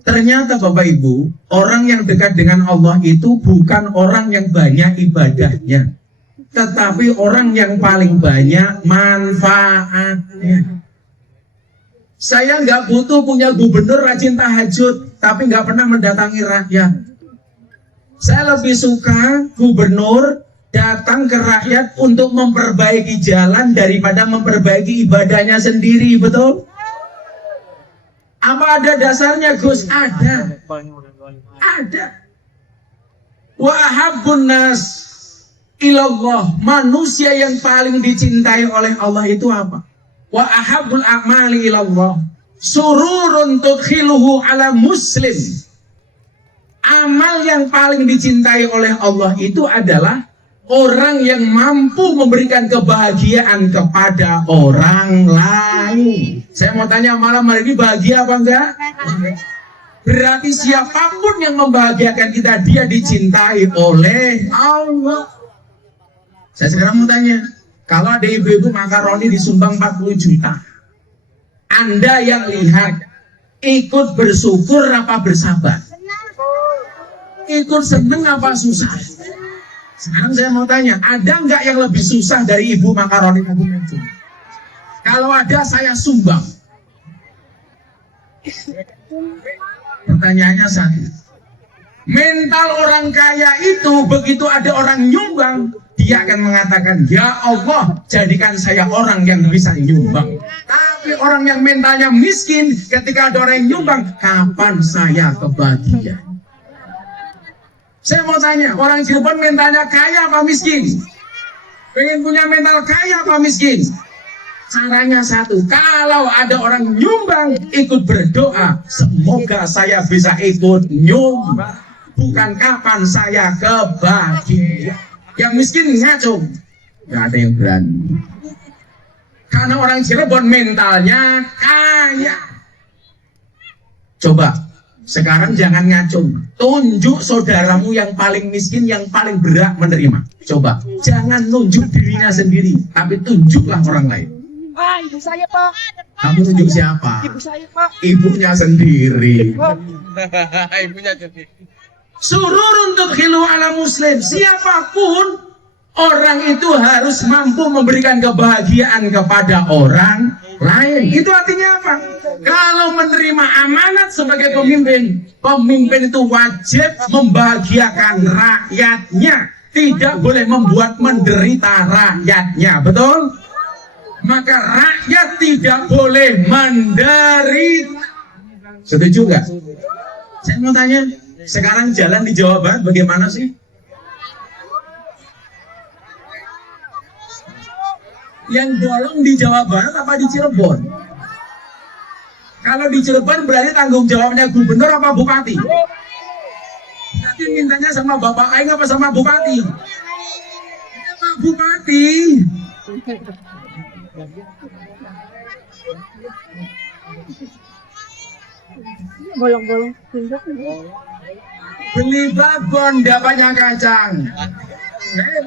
Ternyata Bapak Ibu, orang yang dekat dengan Allah itu bukan orang yang banyak ibadahnya, tetapi orang yang paling banyak manfaatnya. Saya nggak butuh punya gubernur rajin tahajud, tapi nggak pernah mendatangi rakyat. Saya lebih suka gubernur datang ke rakyat untuk memperbaiki jalan daripada memperbaiki ibadahnya sendiri, betul? Apa ada dasarnya, Gus? Ada. Ada. Wa ahabbun nas ilallah. Manusia yang paling dicintai oleh Allah itu apa? Wa ahabbul a'mali ilallah sururun tudkhiluhu ala muslim. Amal yang paling dicintai oleh Allah itu adalah orang yang mampu memberikan kebahagiaan kepada orang lain. Saya mau tanya malam hari ini, bahagia apa enggak? Berarti siapapun yang membahagiakan kita, dia dicintai oleh Allah. Saya sekarang mau tanya, kalau ada ibu-ibu makaroni disumbang 40 juta, Anda yang lihat, ikut bersyukur apa bersabar? Ikut seneng apa susah? Sekarang saya mau tanya, ada nggak yang lebih susah dari ibu makaroni tadi itu? Kalau ada, saya sumbang. Pertanyaannya satu. Mental orang kaya itu begitu ada orang nyumbang, dia akan mengatakan, ya Allah, jadikan saya orang yang bisa nyumbang. Tapi orang yang mentalnya miskin, ketika ada orang yang nyumbang, kapan saya kebahagiaan? Saya mau tanya, orang Cirebon mentalnya kaya apa miskin? Pengen punya mental kaya apa miskin? Caranya satu, kalau ada orang nyumbang, ikut berdoa, semoga saya bisa ikut nyumbang. Bukan kapan saya kebahagiaan. Yang miskin ngaco, nggak ada yang berani. Karena orang Cirebon mentalnya kaya. Coba, sekarang jangan ngaco. Tunjuk saudaramu yang paling miskin, yang paling berat menerima. Coba, jangan nunjuk dirinya sendiri, tapi tunjuklah orang lain. Ibu saya, Pak. Kamu tunjuk siapa? Ibu saya, Pak. Ibunya sendiri. Ibunya jadi. Sururun tudkhilu ala muslim. Siapapun orang itu harus mampu memberikan kebahagiaan kepada orang lain. Itu artinya apa? Kalau menerima amanat sebagai pemimpin, pemimpin itu wajib membahagiakan rakyatnya, tidak boleh membuat menderita rakyatnya, betul? Maka rakyat tidak boleh menderita. Setuju nggak? Saya mau tanya, sekarang jalan di Jawa Barat bagaimana sih? Yang bolong di Jawa Barat apa di Cirebon? Kalau di Cirebon berarti tanggung jawabnya gubernur apa bupati? Nanti mintanya sama Bapak Aing apa sama bupati? Sama bupati. Bolong-bolong. Beli babon dapatnya kacang.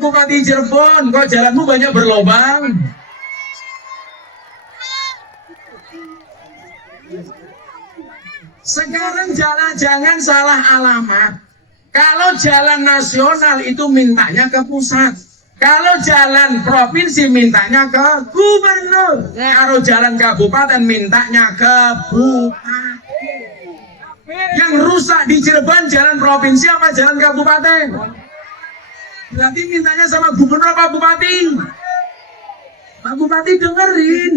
Bupati Cirebon, kok jalanmu banyak berlobang? Sekarang jangan salah alamat. Kalau jalan nasional itu mintanya ke pusat. Kalau jalan provinsi mintanya ke gubernur. Kalau jalan kabupaten mintanya ke bupati. Yang rusak di Cirebon jalan provinsi apa jalan kabupaten? Berarti mintanya sama gubernur apa bupati? Pak Bupati dengerin.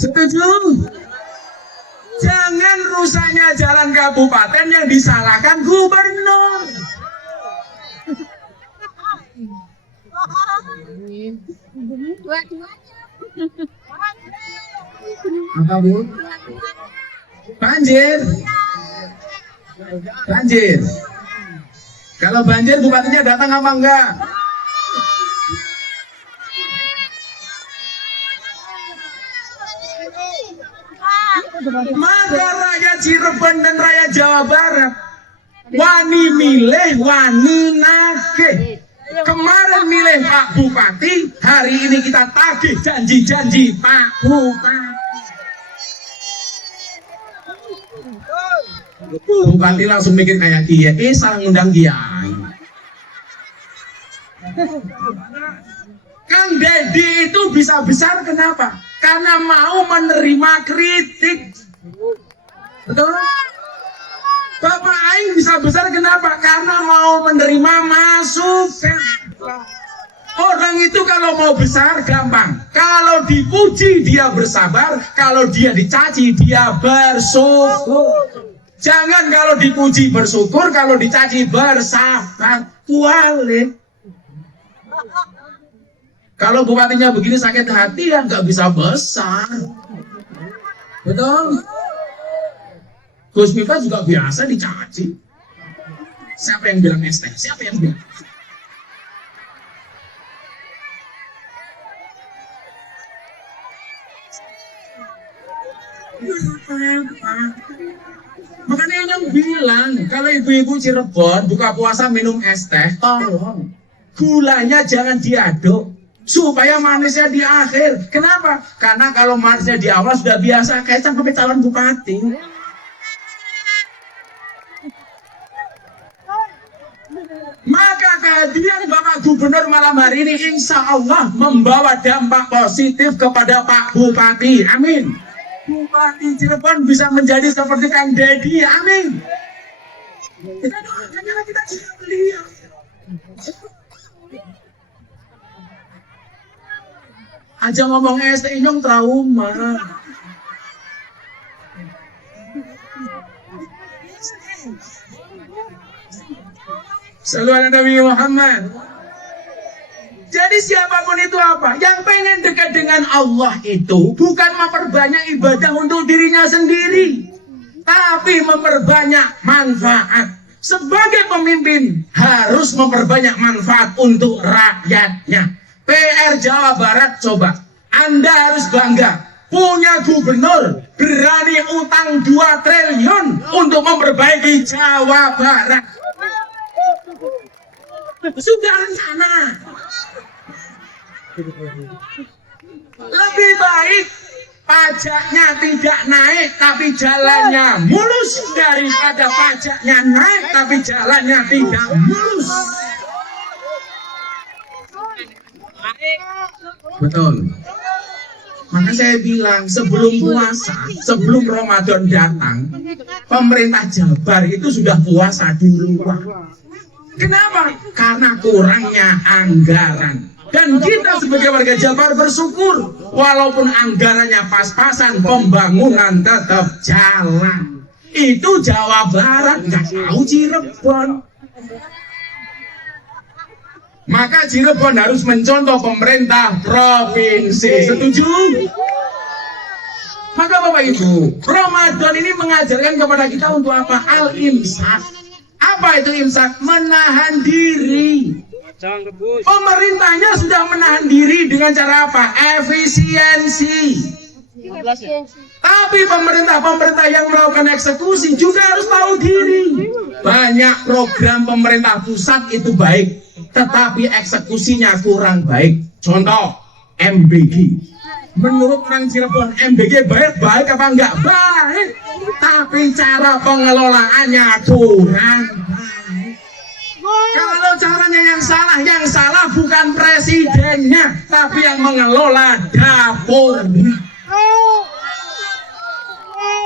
Setuju? Jangan rusaknya jalan kabupaten yang disalahkan gubernur. Apa Bu? Banjir. Banjir. Kalau banjir bupatinya datang apa enggak? Maka rakyat Cirebon dan rakyat Jawa Barat wani milih, wani nagih. Kemarin milih Pak Bupati, hari ini kita tagih janji-janji Pak Bupati. Bupati langsung mikir kayak kiai, salah ngundang kiai. Kang Deddy itu bisa besar kenapa? Karena mau menerima kritik. Betul? Bapak Aing bisa besar kenapa? Karena mau menerima masukan. Orang itu kalau mau besar gampang. Kalau dipuji dia bersabar, kalau dia dicaci dia bersyukur. Jangan kalau dipuji bersyukur, kalau dicaci bersabar. Kualik. Kalau bupatinya begini sakit hati ya nggak bisa besar. Betul? Gus Miftah juga biasa dicaci. Siapa yang bilang ST? Siapa yang bilang? Makanya yang bilang kalau ibu-ibu Cirebon buka puasa minum es teh, tolong gulanya jangan diaduk supaya manisnya di akhir. Kenapa? Karena kalau manisnya di awal sudah biasa kayak sampai calon bupati. Maka kehadiran Bapak Gubernur malam hari ini insya Allah membawa dampak positif kepada Pak Bupati. Amin. Bupati Cirebon bisa menjadi seperti Kang Deddy. Amin. Kita doakan karena kita cinta beliau. Aja ngomong ST Inyong trauma. Sallallahu Nabi Muhammad. Jadi siapapun itu apa? Yang pengen dekat dengan Allah itu bukan memperbanyak ibadah untuk dirinya sendiri, tapi memperbanyak manfaat. Sebagai pemimpin harus memperbanyak manfaat untuk rakyatnya. PR Jawa Barat coba. Anda harus bangga punya gubernur berani utang 2 triliun untuk memperbaiki Jawa Barat. Sudah rencana. Lebih baik pajaknya tidak naik tapi jalannya mulus daripada pajaknya naik tapi jalannya tidak mulus. Betul. Maka saya bilang sebelum puasa, sebelum Ramadan datang, pemerintah Jabar itu sudah puasa dulu. Kenapa? Karena kurangnya anggaran. Dan kita sebagai warga Jabar bersyukur walaupun anggarannya pas-pasan, pembangunan tetap jalan. Itu Jawa Barat, nggak tahu Cirebon. Maka Cirebon harus mencontoh pemerintah provinsi. Setuju? Maka Bapak Ibu, Ramadan ini mengajarkan kepada kita untuk apa? Al-imsak. Apa itu imsak? Menahan diri. Pemerintahnya sudah menahan diri dengan cara apa? Efisiensi. Tapi pemerintah yang melakukan eksekusi juga harus tahu diri. Banyak program pemerintah pusat itu baik, tetapi eksekusinya kurang baik. Contoh, MBG. Menurut orang Cirebon, MBG baik apa enggak? Baik. Tapi cara pengelolaannya kurang baik. Kalau caranya yang salah bukan presidennya, tapi yang mengelola dapur.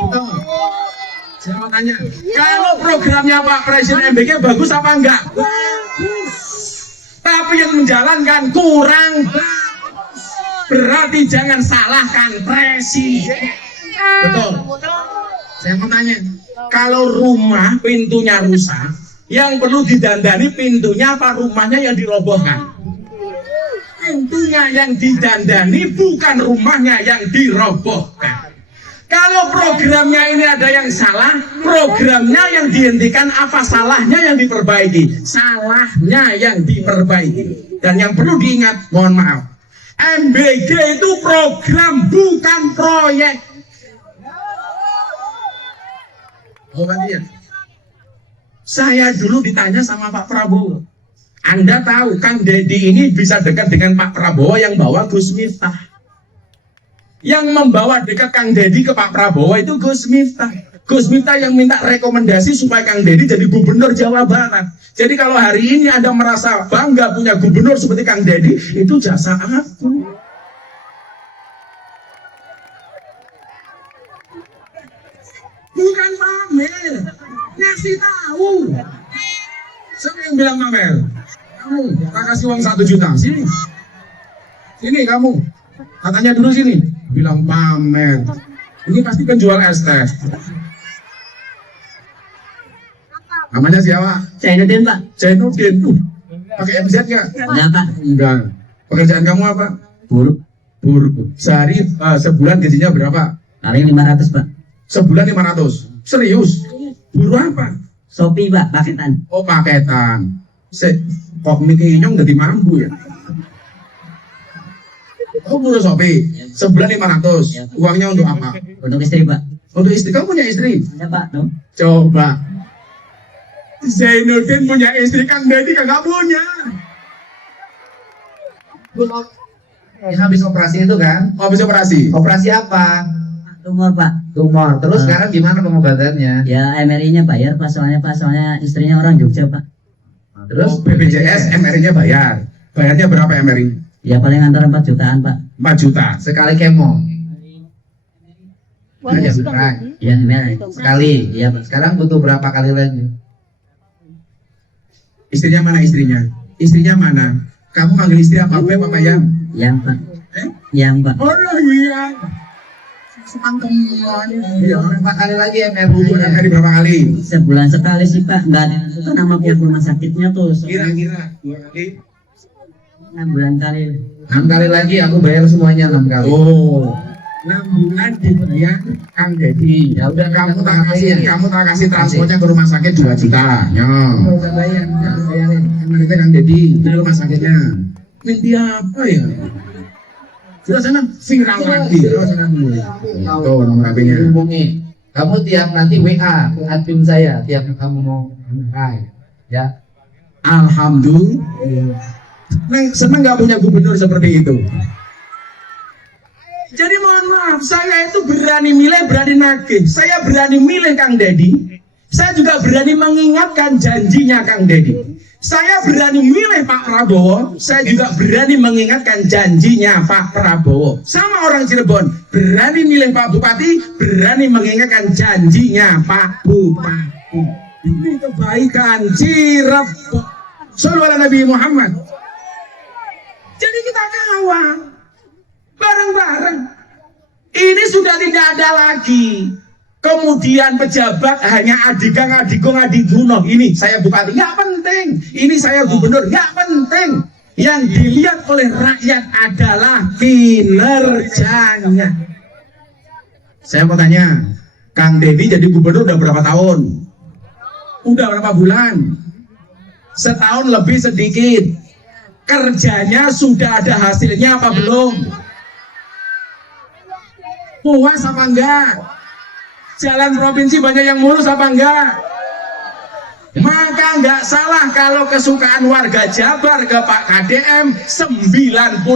Betul. Saya mau tanya, kalau programnya Pak Presiden MBK bagus apa enggak? Bagus. Tapi yang menjalankan kurang bagus. Berarti jangan salahkan presiden. Betul. Saya mau tanya, kalau rumah pintunya rusak, yang perlu didandani pintunya apa rumahnya yang dirobohkan? Pintunya yang didandani, bukan rumahnya yang dirobohkan. Kalau programnya ini ada yang salah, programnya yang dihentikan, apa salahnya yang diperbaiki? Salahnya yang diperbaiki. Dan yang perlu diingat, mohon maaf, MBG itu program, bukan proyek. Oh, ya. Saya dulu ditanya sama Pak Prabowo, Anda tahu Kang Deddy ini bisa dekat dengan Pak Prabowo yang bawa Gus Miftah. Yang membawa dekat Kang Deddy ke Pak Prabowo itu Gus Miftah. Gus Miftah yang minta rekomendasi supaya Kang Deddy jadi gubernur Jawa Barat. Jadi kalau hari ini Anda merasa bangga punya gubernur seperti Kang Deddy, itu jasa aku. Bukan pamer, ngasih tahu. Siapa yang bilang pamer? Kamu, tak kasih uang 1 juta, sini. Sini kamu, katanya dulu sini. Bilang pamer, ini pasti penjual es teh. Namanya siapa? Zainuddin Pak. Zainuddin. Pakai MZ nggak? Enggak Pak. Enggak. Pekerjaan kamu apa? Buruk. Buruk. Sehari sebulan gajinya berapa? Paling 500 Pak. Sebulan 500. Serius? Buruh apa? Shopee Pak, paketan. Oh, paketan. Kok mikir nyong jadi mampu ya? Oh, buruh Shopee. Sebulan 500. Uangnya untuk apa? Untuk istri Pak. Untuk istri. Kamu punya istri? Ada Pak, dong. Coba. Zainuddin punya istri, Kang Deddy kagak punya. Yang habis operasi itu kan? Habis operasi. Operasi apa? Tumor Pak. Tumor. Terus sekarang gimana pengobatannya? Ya MRI-nya bayar Pak, soalnya istrinya orang Jogja Pak. Terus BPJS MRI-nya bayar. Bayarnya berapa MRI? Ya paling antara 4 jutaan Pak. 4 juta. sekali kemo. Hanya beneran. Ya MRI. Sekali. Iya Pak. Sekarang butuh berapa kali lagi? Istrinya mana istrinya? Istrinya mana? Kamu panggil istri apa Beb apa Yang? Yang Pak. Yang Pak. Oh iya. Iya, berapa kali lagi Bulan MRI? hari berapa kali? Sebulan sekali sih Pak. Enggak ada itu nama pihak rumah sakitnya tuh. Kira-kira 2 kali. 6 bulan kali. 6 kali lagi aku bayar semuanya 6 kali. Oh. 6 bulan dibayar Kang Deddy. Ya udah, kamu tak bayar. kamu tak kasih transportnya ke rumah sakit 2 juta. Nggak usah bayar, nggak bayarin. Kita Kang Deddy di rumah sakitnya. Mimpi apa ya? Sudah sana viral lagi. Oh, sana dulu. Tuh nomor HP-nya. Hubungi. Kamu tiap nanti WA ke admin saya tiap kamu mau MRI. Ya. Alhamdulillah. Senang nggak punya gubernur seperti itu. Jadi mohon maaf, saya itu berani milih, berani nagih. Saya berani milih Kang Deddy. Saya juga berani mengingatkan janjinya Kang Deddy. Saya berani milih Pak Prabowo. Saya juga berani mengingatkan janjinya Pak Prabowo. Sama orang Cirebon, berani milih Pak Bupati, berani mengingatkan janjinya Pak Bupati. Ini kebaikan Cirebon. Sallallahu alaihi Nabi Muhammad. Jadi kita kawan bareng-bareng. Ini sudah tidak ada lagi. Kemudian pejabat hanya adigang, adiguno. Ini saya bupati, nggak penting. Ini saya gubernur, nggak penting. Yang dilihat oleh rakyat adalah kinerjanya. Saya mau tanya, Kang Deddy jadi gubernur udah berapa tahun? Udah berapa bulan? Setahun lebih sedikit. Kerjanya sudah ada hasilnya apa belum? Puas apa enggak? Jalan provinsi banyak yang mulus apa enggak? Maka enggak salah kalau kesukaan warga Jabar ke Pak KDM 95,5%.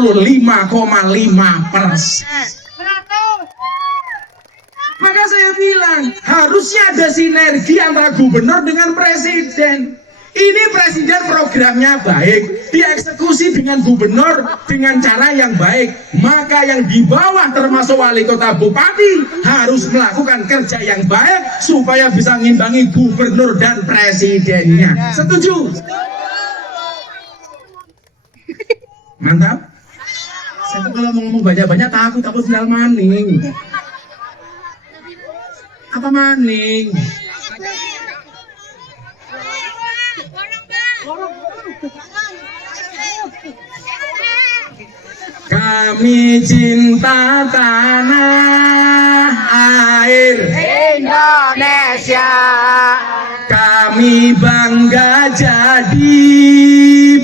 Maka saya bilang harusnya ada sinergi antara gubernur dengan presiden. Ini presiden programnya baik, dieksekusi dengan gubernur dengan cara yang baik. Maka yang di bawah termasuk wali kota bupati harus melakukan kerja yang baik supaya bisa ngimbangi gubernur dan presidennya. Setuju? Mantap. Saya tuh kalau mau ngomong banyak-banyak takut tinggal maning. Apa maning? Kami cinta tanah air Indonesia. Kami bangga jadi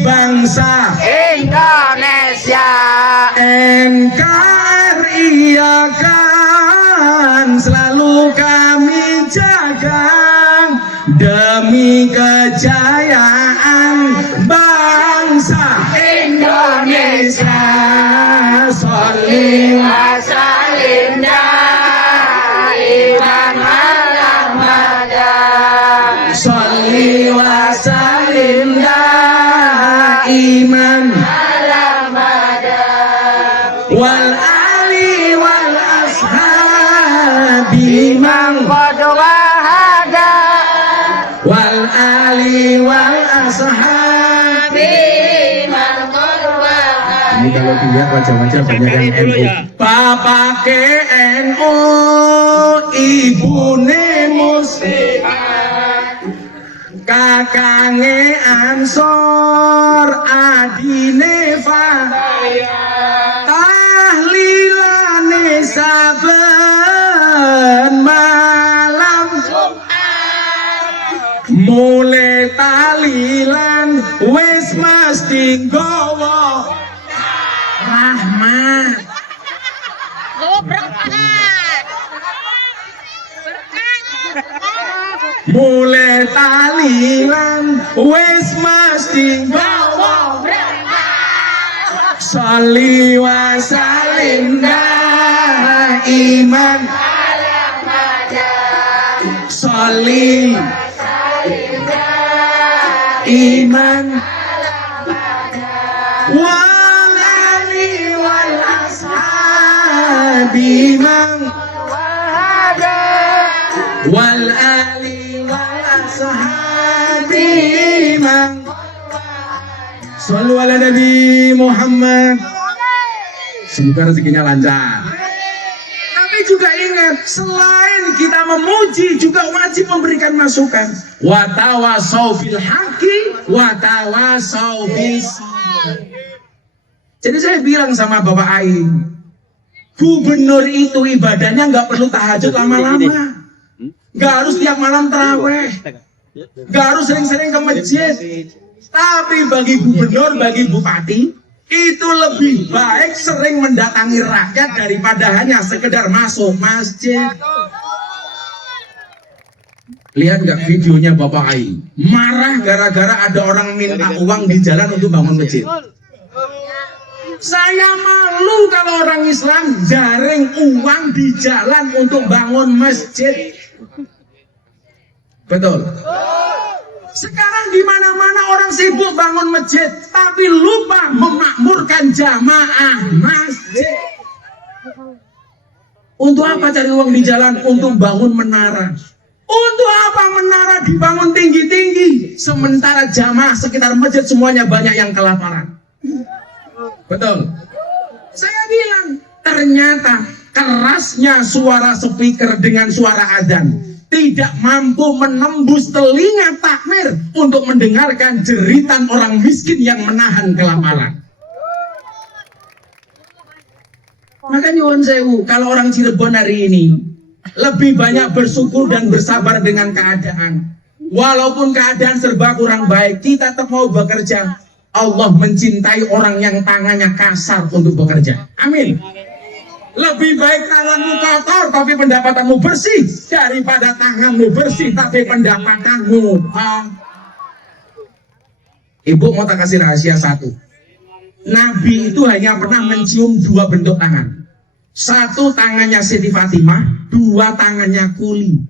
bangsa Indonesia. NKRI akan selalu kami jaga demi kejayaan bangsa Indonesia. Sholli wa sallim daiman ala Muhammad. Sholli wa sallim daiman ala Muhammad. Wal ali wal ashabi man Qad wahada. wal ali wal ashabi. Ini kalau dilihat wajah-wajah banyak yang NU. Bapak NU, ibune muslihat, kakange Ansor, adine Fadayat, tahlilane saben malam Jumat, mulai tahlilan wis mesti nggawa rahmat. Mulai tahlilan wis mesti nggawa rahmat. Sholli wa sallim daiman ala Muhammad. Sholli iman wal ali wal ashabi man wal ali wal ashabi man. Shallu ala Nabi Muhammad. Semoga rezekinya lancar. Tapi juga ingat, selain kita memuji juga wajib memberikan masukan. Wa tawasau bil haqqi wa tawasau bis. Jadi saya bilang sama Bapak Ain, gubernur itu ibadahnya nggak perlu tahajud lama-lama, nggak harus tiap malam taraweh, nggak harus sering-sering ke masjid. Tapi bagi gubernur, bagi bupati, itu lebih baik sering mendatangi rakyat daripada hanya sekedar masuk masjid. Lihat nggak videonya Bapak Ai? Marah gara-gara ada orang minta uang di jalan untuk bangun masjid. Saya malu kalau orang Islam jaring uang di jalan untuk bangun masjid. Betul. Sekarang di mana-mana orang sibuk bangun masjid, tapi lupa memakmurkan jamaah masjid. Untuk apa cari uang di jalan? Untuk bangun menara. Untuk apa menara dibangun tinggi-tinggi, sementara jamaah sekitar masjid semuanya banyak yang kelaparan? Betul. Saya bilang, ternyata kerasnya suara speaker dengan suara adzan tidak mampu menembus telinga takmir untuk mendengarkan jeritan orang miskin yang menahan kelaparan. Maka nyuwun sewu, kalau orang Cirebon hari ini lebih banyak bersyukur dan bersabar dengan keadaan. Walaupun keadaan serba kurang baik, kita tetap mau bekerja. Allah mencintai orang yang tangannya kasar untuk bekerja. Amin. Lebih baik tanganmu kotor tapi pendapatanmu bersih daripada tanganmu bersih tapi pendapatanmu. Ibu mau tak kasih rahasia satu. Nabi itu hanya pernah mencium dua bentuk tangan. Satu tangannya Siti Fatimah, dua tangannya kuli.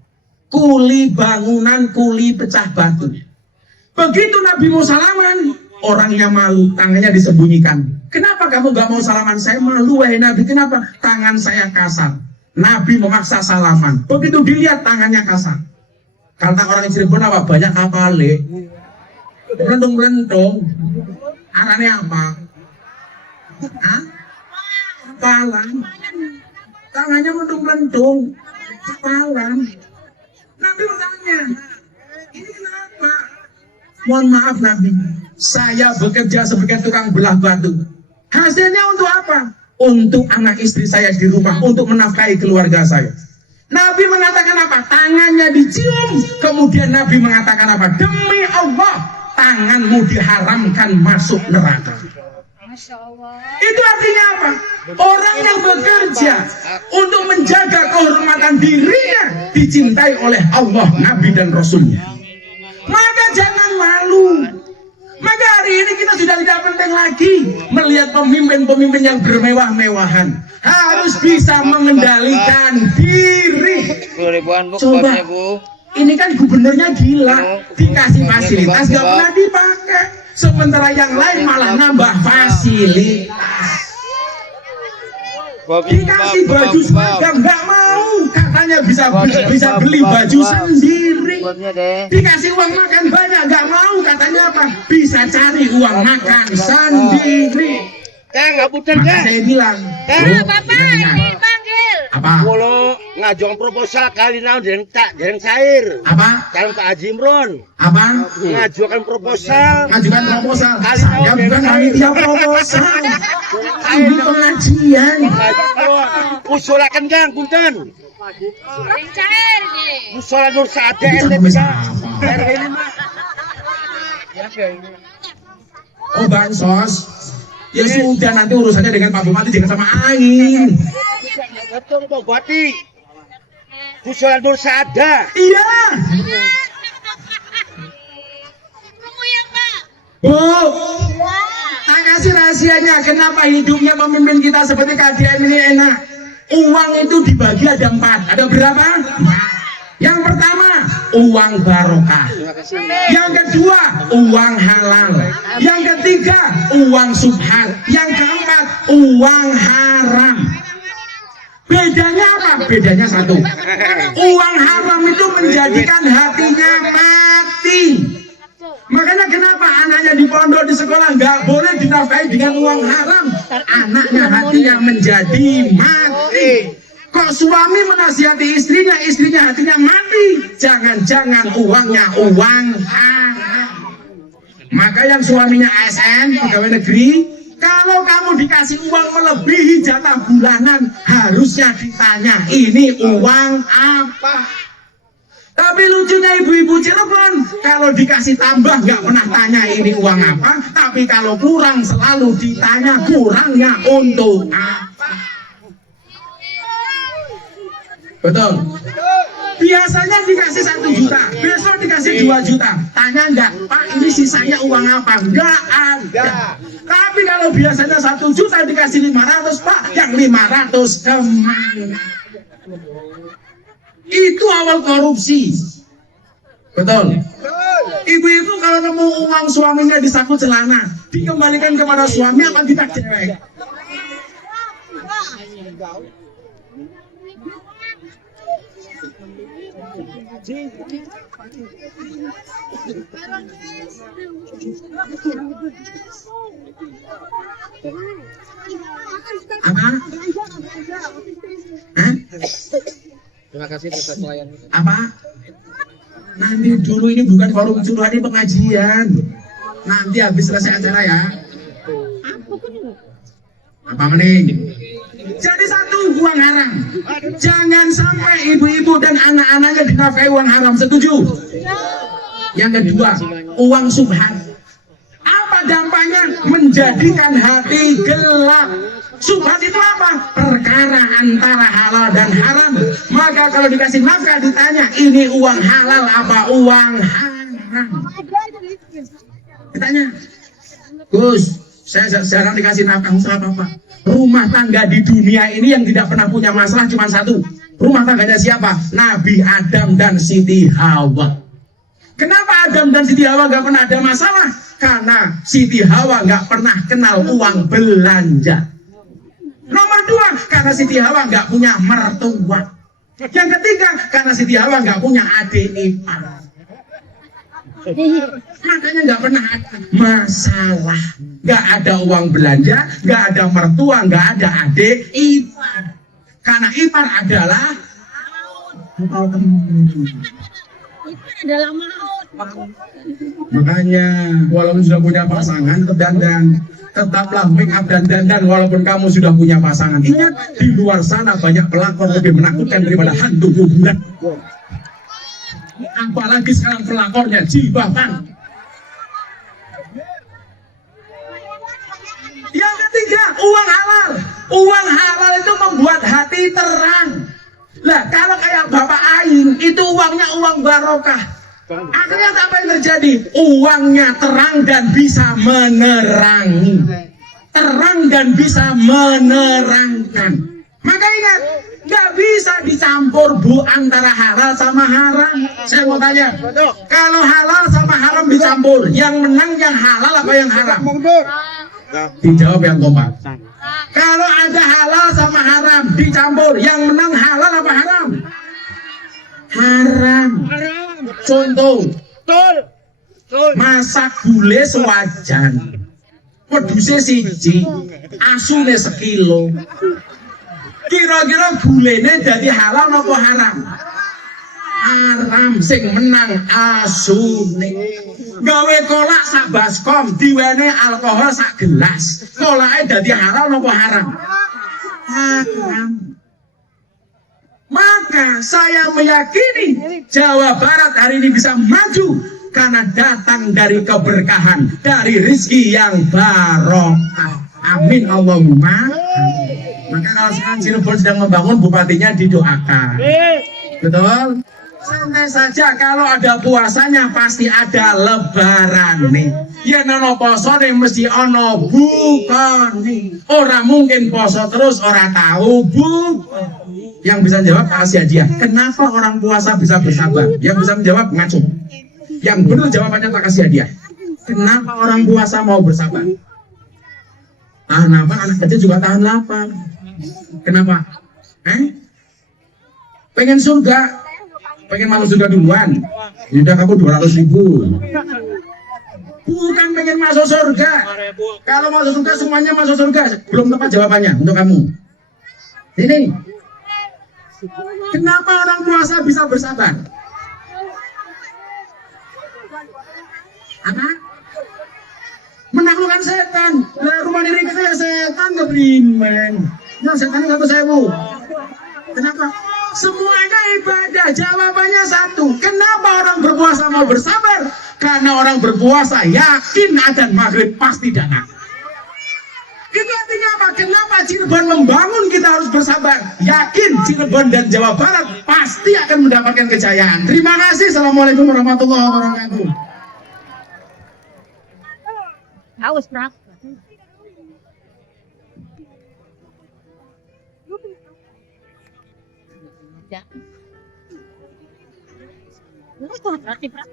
Kuli bangunan, kuli pecah batu. Begitu Nabi mau salaman, orangnya malu, tangannya disembunyikan. Kenapa kamu gak mau salaman? Saya malu, wahai Nabi. Kenapa? Tangan saya kasar. Nabi memaksa salaman. Begitu dilihat tangannya kasar. Kata orang Cirebon apa? Banyak kapal, rentung-rentung. Arane apa? Hah? Kapalan. Tangannya mentung-mentung. Kapalan. Nabi bertanya, ini kenapa? Mohon maaf Nabi, saya bekerja sebagai tukang belah batu. Hasilnya untuk apa? Untuk anak istri saya di rumah, untuk menafkahi keluarga saya. Nabi mengatakan apa? Tangannya dicium. Kemudian Nabi mengatakan apa? Demi Allah, tanganmu diharamkan masuk neraka. Itu artinya apa? Orang yang bekerja untuk menjaga kehormatan dirinya dicintai oleh Allah, Nabi dan Rasulnya. Maka jangan malu. Maka hari ini kita sudah tidak penting lagi melihat pemimpin-pemimpin yang bermewah-mewahan. Harus bisa mengendalikan diri. Coba, ini kan gubernurnya gila, dikasih fasilitas gak pernah dipakai. Sementara yang lain malah nambah fasilitas. Dikasih baju seragam nggak mau, katanya bisa beli baju sendiri. Dikasih uang makan banyak nggak mau, katanya apa? Bisa cari uang makan sendiri. Maka saya bilang, apa? Kalau ngajukan proposal kali naon dereng cair. Apa? Calon Pak Haji Imron. Apa? Ngajukan proposal. Ngajukan proposal. Saya bukan panitia proposal. Ini pengajian. Usulakan Kang, punten. Cair nih. Musola Nur Saada Itu RT sama. Oh bansos. Ya sudah, nanti urusannya dengan Pak Bupati, jangan sama angin. Betul Pak Bupati. Musola Nur Saada. Iya. Bu, tak kasih rahasianya kenapa hidupnya pemimpin kita seperti KDM ini enak. Uang itu dibagi ada 4. Ada berapa? Yang pertama, uang barokah. Yang kedua, uang halal. Yang ketiga, uang subhan. Yang keempat, uang haram. Bedanya apa? Bedanya satu. Uang haram itu menjadikan hatinya mati. Makanya kenapa anaknya di pondok di sekolah nggak boleh dinafkahi dengan uang haram? Anaknya hatinya menjadi mati. Kok suami menasihati istrinya, istrinya hatinya mati? Jangan-jangan uangnya uang haram. Maka yang suaminya ASN, pegawai negeri, kalau kamu dikasih uang melebihi jatah bulanan, harusnya ditanya, ini uang apa? Tapi lucunya ibu-ibu Cirebon, kalau dikasih tambah nggak pernah tanya ini uang apa, tapi kalau kurang selalu ditanya kurangnya untuk apa. Betul. Biasanya dikasih 1 juta, besok dikasih 2 juta. Tanya enggak, Pak ini sisanya uang apa? Enggak ada. Tapi kalau biasanya 1 juta dikasih 500, Pak, yang 500 kemana? Itu awal korupsi. Betul. Ibu-ibu kalau nemu uang suaminya di saku celana, dikembalikan kepada suami apa kita cewek? Apa? Hah? Terima kasih atas pelayanan. Apa? Nanti dulu ini bukan forum curhat, ini pengajian. Nanti habis selesai acara ya. Apa mending? Jadi satu, uang haram. Jangan sampai ibu-ibu dan anak-anaknya dinafkahi uang haram. Setuju? Yang kedua, uang subhan. Apa dampaknya? Menjadikan hati gelap. Subhan itu apa? Perkara antara halal dan haram. Maka kalau dikasih nafkah ditanya, ini uang halal apa uang haram? Ditanya, Gus, saya jarang dikasih nafkah, usaha apa? Rumah tangga di dunia ini yang tidak pernah punya masalah cuma satu. Rumah tangganya siapa? Nabi Adam dan Siti Hawa. Kenapa Adam dan Siti Hawa nggak pernah ada masalah? Karena Siti Hawa nggak pernah kenal uang belanja. Nomor 2, karena Siti Hawa nggak punya mertua. Yang ketiga, karena Siti Hawa nggak punya adik ipar. Makanya nggak pernah ada masalah. Nggak ada uang belanja, nggak ada mertua, nggak ada adik ipar. Karena ipar adalah makanya walaupun sudah punya pasangan tetap dandan, tetaplah make up dan dandan walaupun kamu sudah punya pasangan. Ingat, di luar sana banyak pelakor lebih menakutkan daripada hantu kuburan. Apalagi sekarang pelakornya jilbaban. Yang ketiga, uang halal. Uang halal itu membuat hati terang. Lah kalau kayak Bapak Aing itu uangnya uang barokah. Akhirnya apa yang terjadi? Uangnya terang dan bisa menerangi. Terang dan bisa menerangkan. Maka ingat, nggak bisa dicampur Bu antara halal sama haram. Saya mau tanya, kalau halal sama haram dicampur, yang menang yang halal apa yang haram? Dijawab yang kompak. Kalau ada halal sama haram dicampur, yang menang halal apa haram? Haram. Contoh, masak gule sewajan, wedhuse siji, asune sekilo. Kira-kira gulene jadi halal apa haram? Haram. Sing menang asune. Gawe kolak sak baskom diwene alkohol sak gelas, kolake dadi halal apa haram? Haram. Maka saya meyakini Jawa Barat hari ini bisa maju karena datang dari keberkahan, dari rezeki yang barokah. Amin Allahumma. Maka kalau sekarang Cirebon sedang membangun, bupatinya didoakan. Betul? Santai saja, kalau ada puasanya pasti ada lebaran nih. Ya nono poso nih mesti ono bukoni. Orang mungkin poso terus orang tahu bukan. Yang bisa jawab kasih hadiah. Kenapa orang puasa bisa bersabar? Yang bisa menjawab ngaco. Yang benar jawabannya tak kasih hadiah. Kenapa orang puasa mau bersabar? Tahan lapar, anak kecil juga tahan lapar. Kenapa? Pengen surga? Pengen masuk surga duluan? Yaudah kamu 200.000. Bukan pengen masuk surga. Kalau masuk surga semuanya masuk surga. Belum tepat jawabannya untuk kamu. Ini. Kenapa orang puasa bisa bersabar? Apa? Menaklukkan setan. Nah, rumah diri kita setan ngeberimen. Nah, setan 1.000. Kenapa? Semuanya ibadah. Jawabannya satu. Kenapa orang berpuasa mau bersabar? Karena orang berpuasa yakin adzan maghrib pasti datang. Itu artinya apa? Kenapa Cirebon membangun kita harus bersabar? Yakin Cirebon dan Jawa Barat pasti akan mendapatkan kejayaan. Terima kasih. Assalamualaikum warahmatullahi wabarakatuh. Haus, Prak. Ya. Lu tuh berarti Prak.